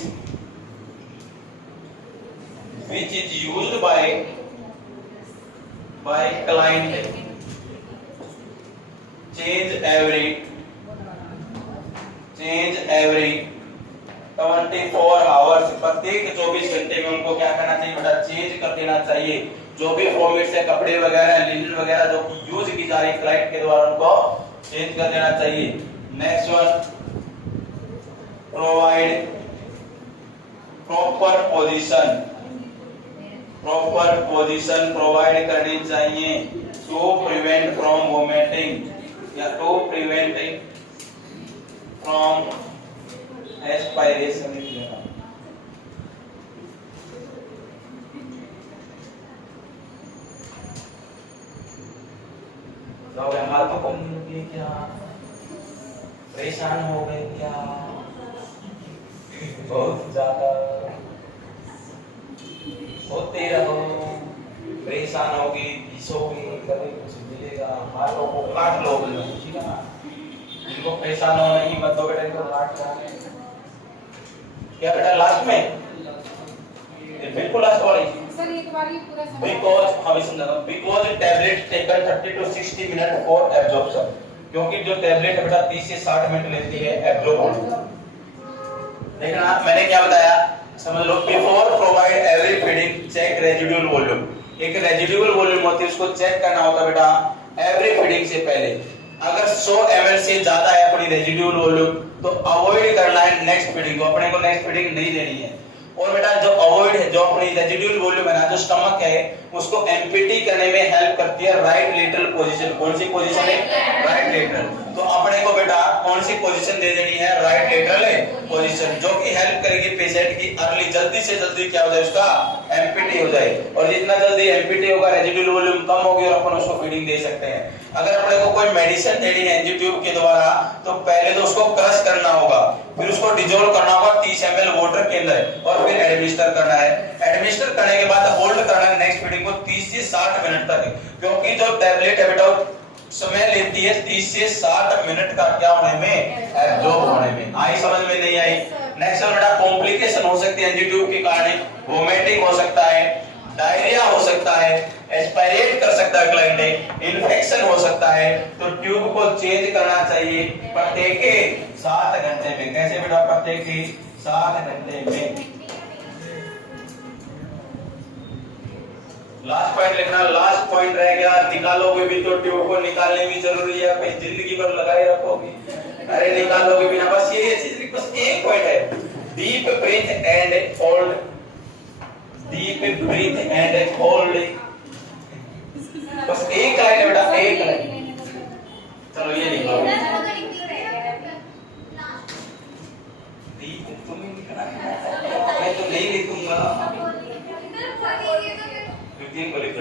which is used by client change every 24 hours, प्रत्येक 24 घंटे में उनको क्या करना चाहिए बेटा? चेंज कर देना चाहिए। जो भी वॉमिट्स है, कपड़े वगैरह, लिनन वगैरह जो यूज की जा रही क्लाइंट के द्वारा, उनको चेंज कर देना चाहिए। Next one, provide proper position proper position provide करनी चाहिए टू प्रिवेंट फ्रॉम वोमिटिंग या टू प्रिवेंट फ्रॉम एस्पायरेशन। हाथों को क्या परेशान हो गए क्या बहुत ज्यादा सोते रहो, परेशान होगी, घिसोगी, कभी कुछ मिलेगा, हाथों को काट लो, ठीक है ना। इनको परेशान होना ही मत दो बेटा, इनको काट जाने क्या बेटा लास्ट में ये बिल्कुल लास्ट वाली सर एक बार ये पूरा समझ बिकॉज हमें समझाना because tablet taken 30 to 60 minute for absorption, क्योंकि जो टैबलेट है बेटा 30 से 60 मिनट लेती है एब्जॉर्ब होने। देखना मैंने क्या बताया समझ लो, before provide every feeding check residual volume. एक रेजिडुअल वॉल्यूम होती है, उसको चेक करना होता है बेटा एवरी फीडिंग से पहले। अगर 100 ml से ज्यादा है अपनी रेजिडुअल वॉल्यूम तो अवॉइड करना है नेक्स्ट फीडिंग को, अपने को नेक्स्ट फीडिंग नहीं देनी है। और बेटा जो अवॉइड है, जो अपनी रेजिडुअल वॉल्यूम है ना, जो स्टमक है उसको एम्प्टी करने में हेल्प करती है राइट लेटरल पोजीशन। कौन सी पोजीशन है? Right lateral. तो अपने को बेटा कौन सी पोजीशन दे देनी है? राइट लेटरल पोजीशन, जो कि हेल्प करेगी पेशेंट की अर्ली जल्दी से जल्दी क्या हो जाए उसका एम्प्टी हो जाए। और जितना जल्दी एम्प्टी होगा रेजिडुअल वॉल्यूम कम होगी और अपन उसको फीडिंग दे सकते हैं। अगर अपने को कोई मेडिसिन देनी है एनजी ट्यूब के द्वारा तो पहले तो उसको क्रश करना होगा, फिर उसको डिजोल्व करना होगा 30 ml वाटर के अंदर और फिर एडमिनिस्टर करना है। एडमिनिस्टर करने के बाद होल्ड करना है नेक्स्ट फीडिंग को 30 से 60 मिनट तक, क्योंकि जो टैबलेट है बेटा समय लेती है 30 से 60 मिनट का क्या होने में एब्जॉर्ब होने में। आई समझ में नहीं आई? नेक्स्ट बेटा कॉम्प्लिकेशन हो सकती है एनजी ट्यूब के कारण, वोमिटिंग हो सकता है, डायरिया हो सकता है, एस्पायरेट कर सकता है क्लाइंट, इन्फेक्शन हो सकता है। तो ट्यूब को चेंज करना चाहिए प्रत्येक 7 घंटे में। कैसे बेटा? प्रत्येक 7 घंटे में। लास्ट पॉइंट लिखना, लास्ट पॉइंट रह गया, निकालोगे भी तो ट्यूब को निकालने भी जरूरी है, भाई जिंदगी भर लगाए रखोगे, अरे निकालोगे भी ना। बस ये चीज बस एक पॉइंट है, deep breath and hold, deep breath and hold. बस एक लाइन है बेटा, एक लाइन। चलो ये लिख लो, तुम ही लिखना, मैं तो नहीं लिखूंगा, को लिख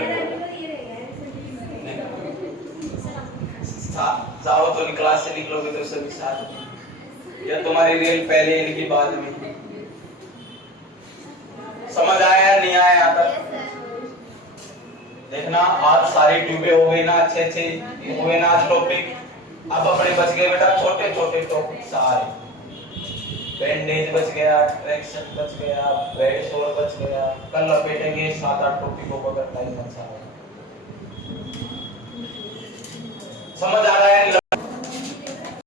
जाओ तो क्लास से निकलोगे तो सभी साथ, या तुम्हारी रेल पहले इनकी बाद में। समझ आया नहीं आया यहाँ तक? देखना आज सारी ट्यूबें हो गई ना, अच्छे हुए ना आज टॉपिक। अब अपने बच गए बेटा छोटे छोटे टॉपिक सारे, बैंडेज बच गया, ट्रैक्शन बच गया, बेड सोर बच गया। कल लपेटेंगे 7-8 टॉपिकों को अगर टाइम अच्छा है। समझ आ रहा है?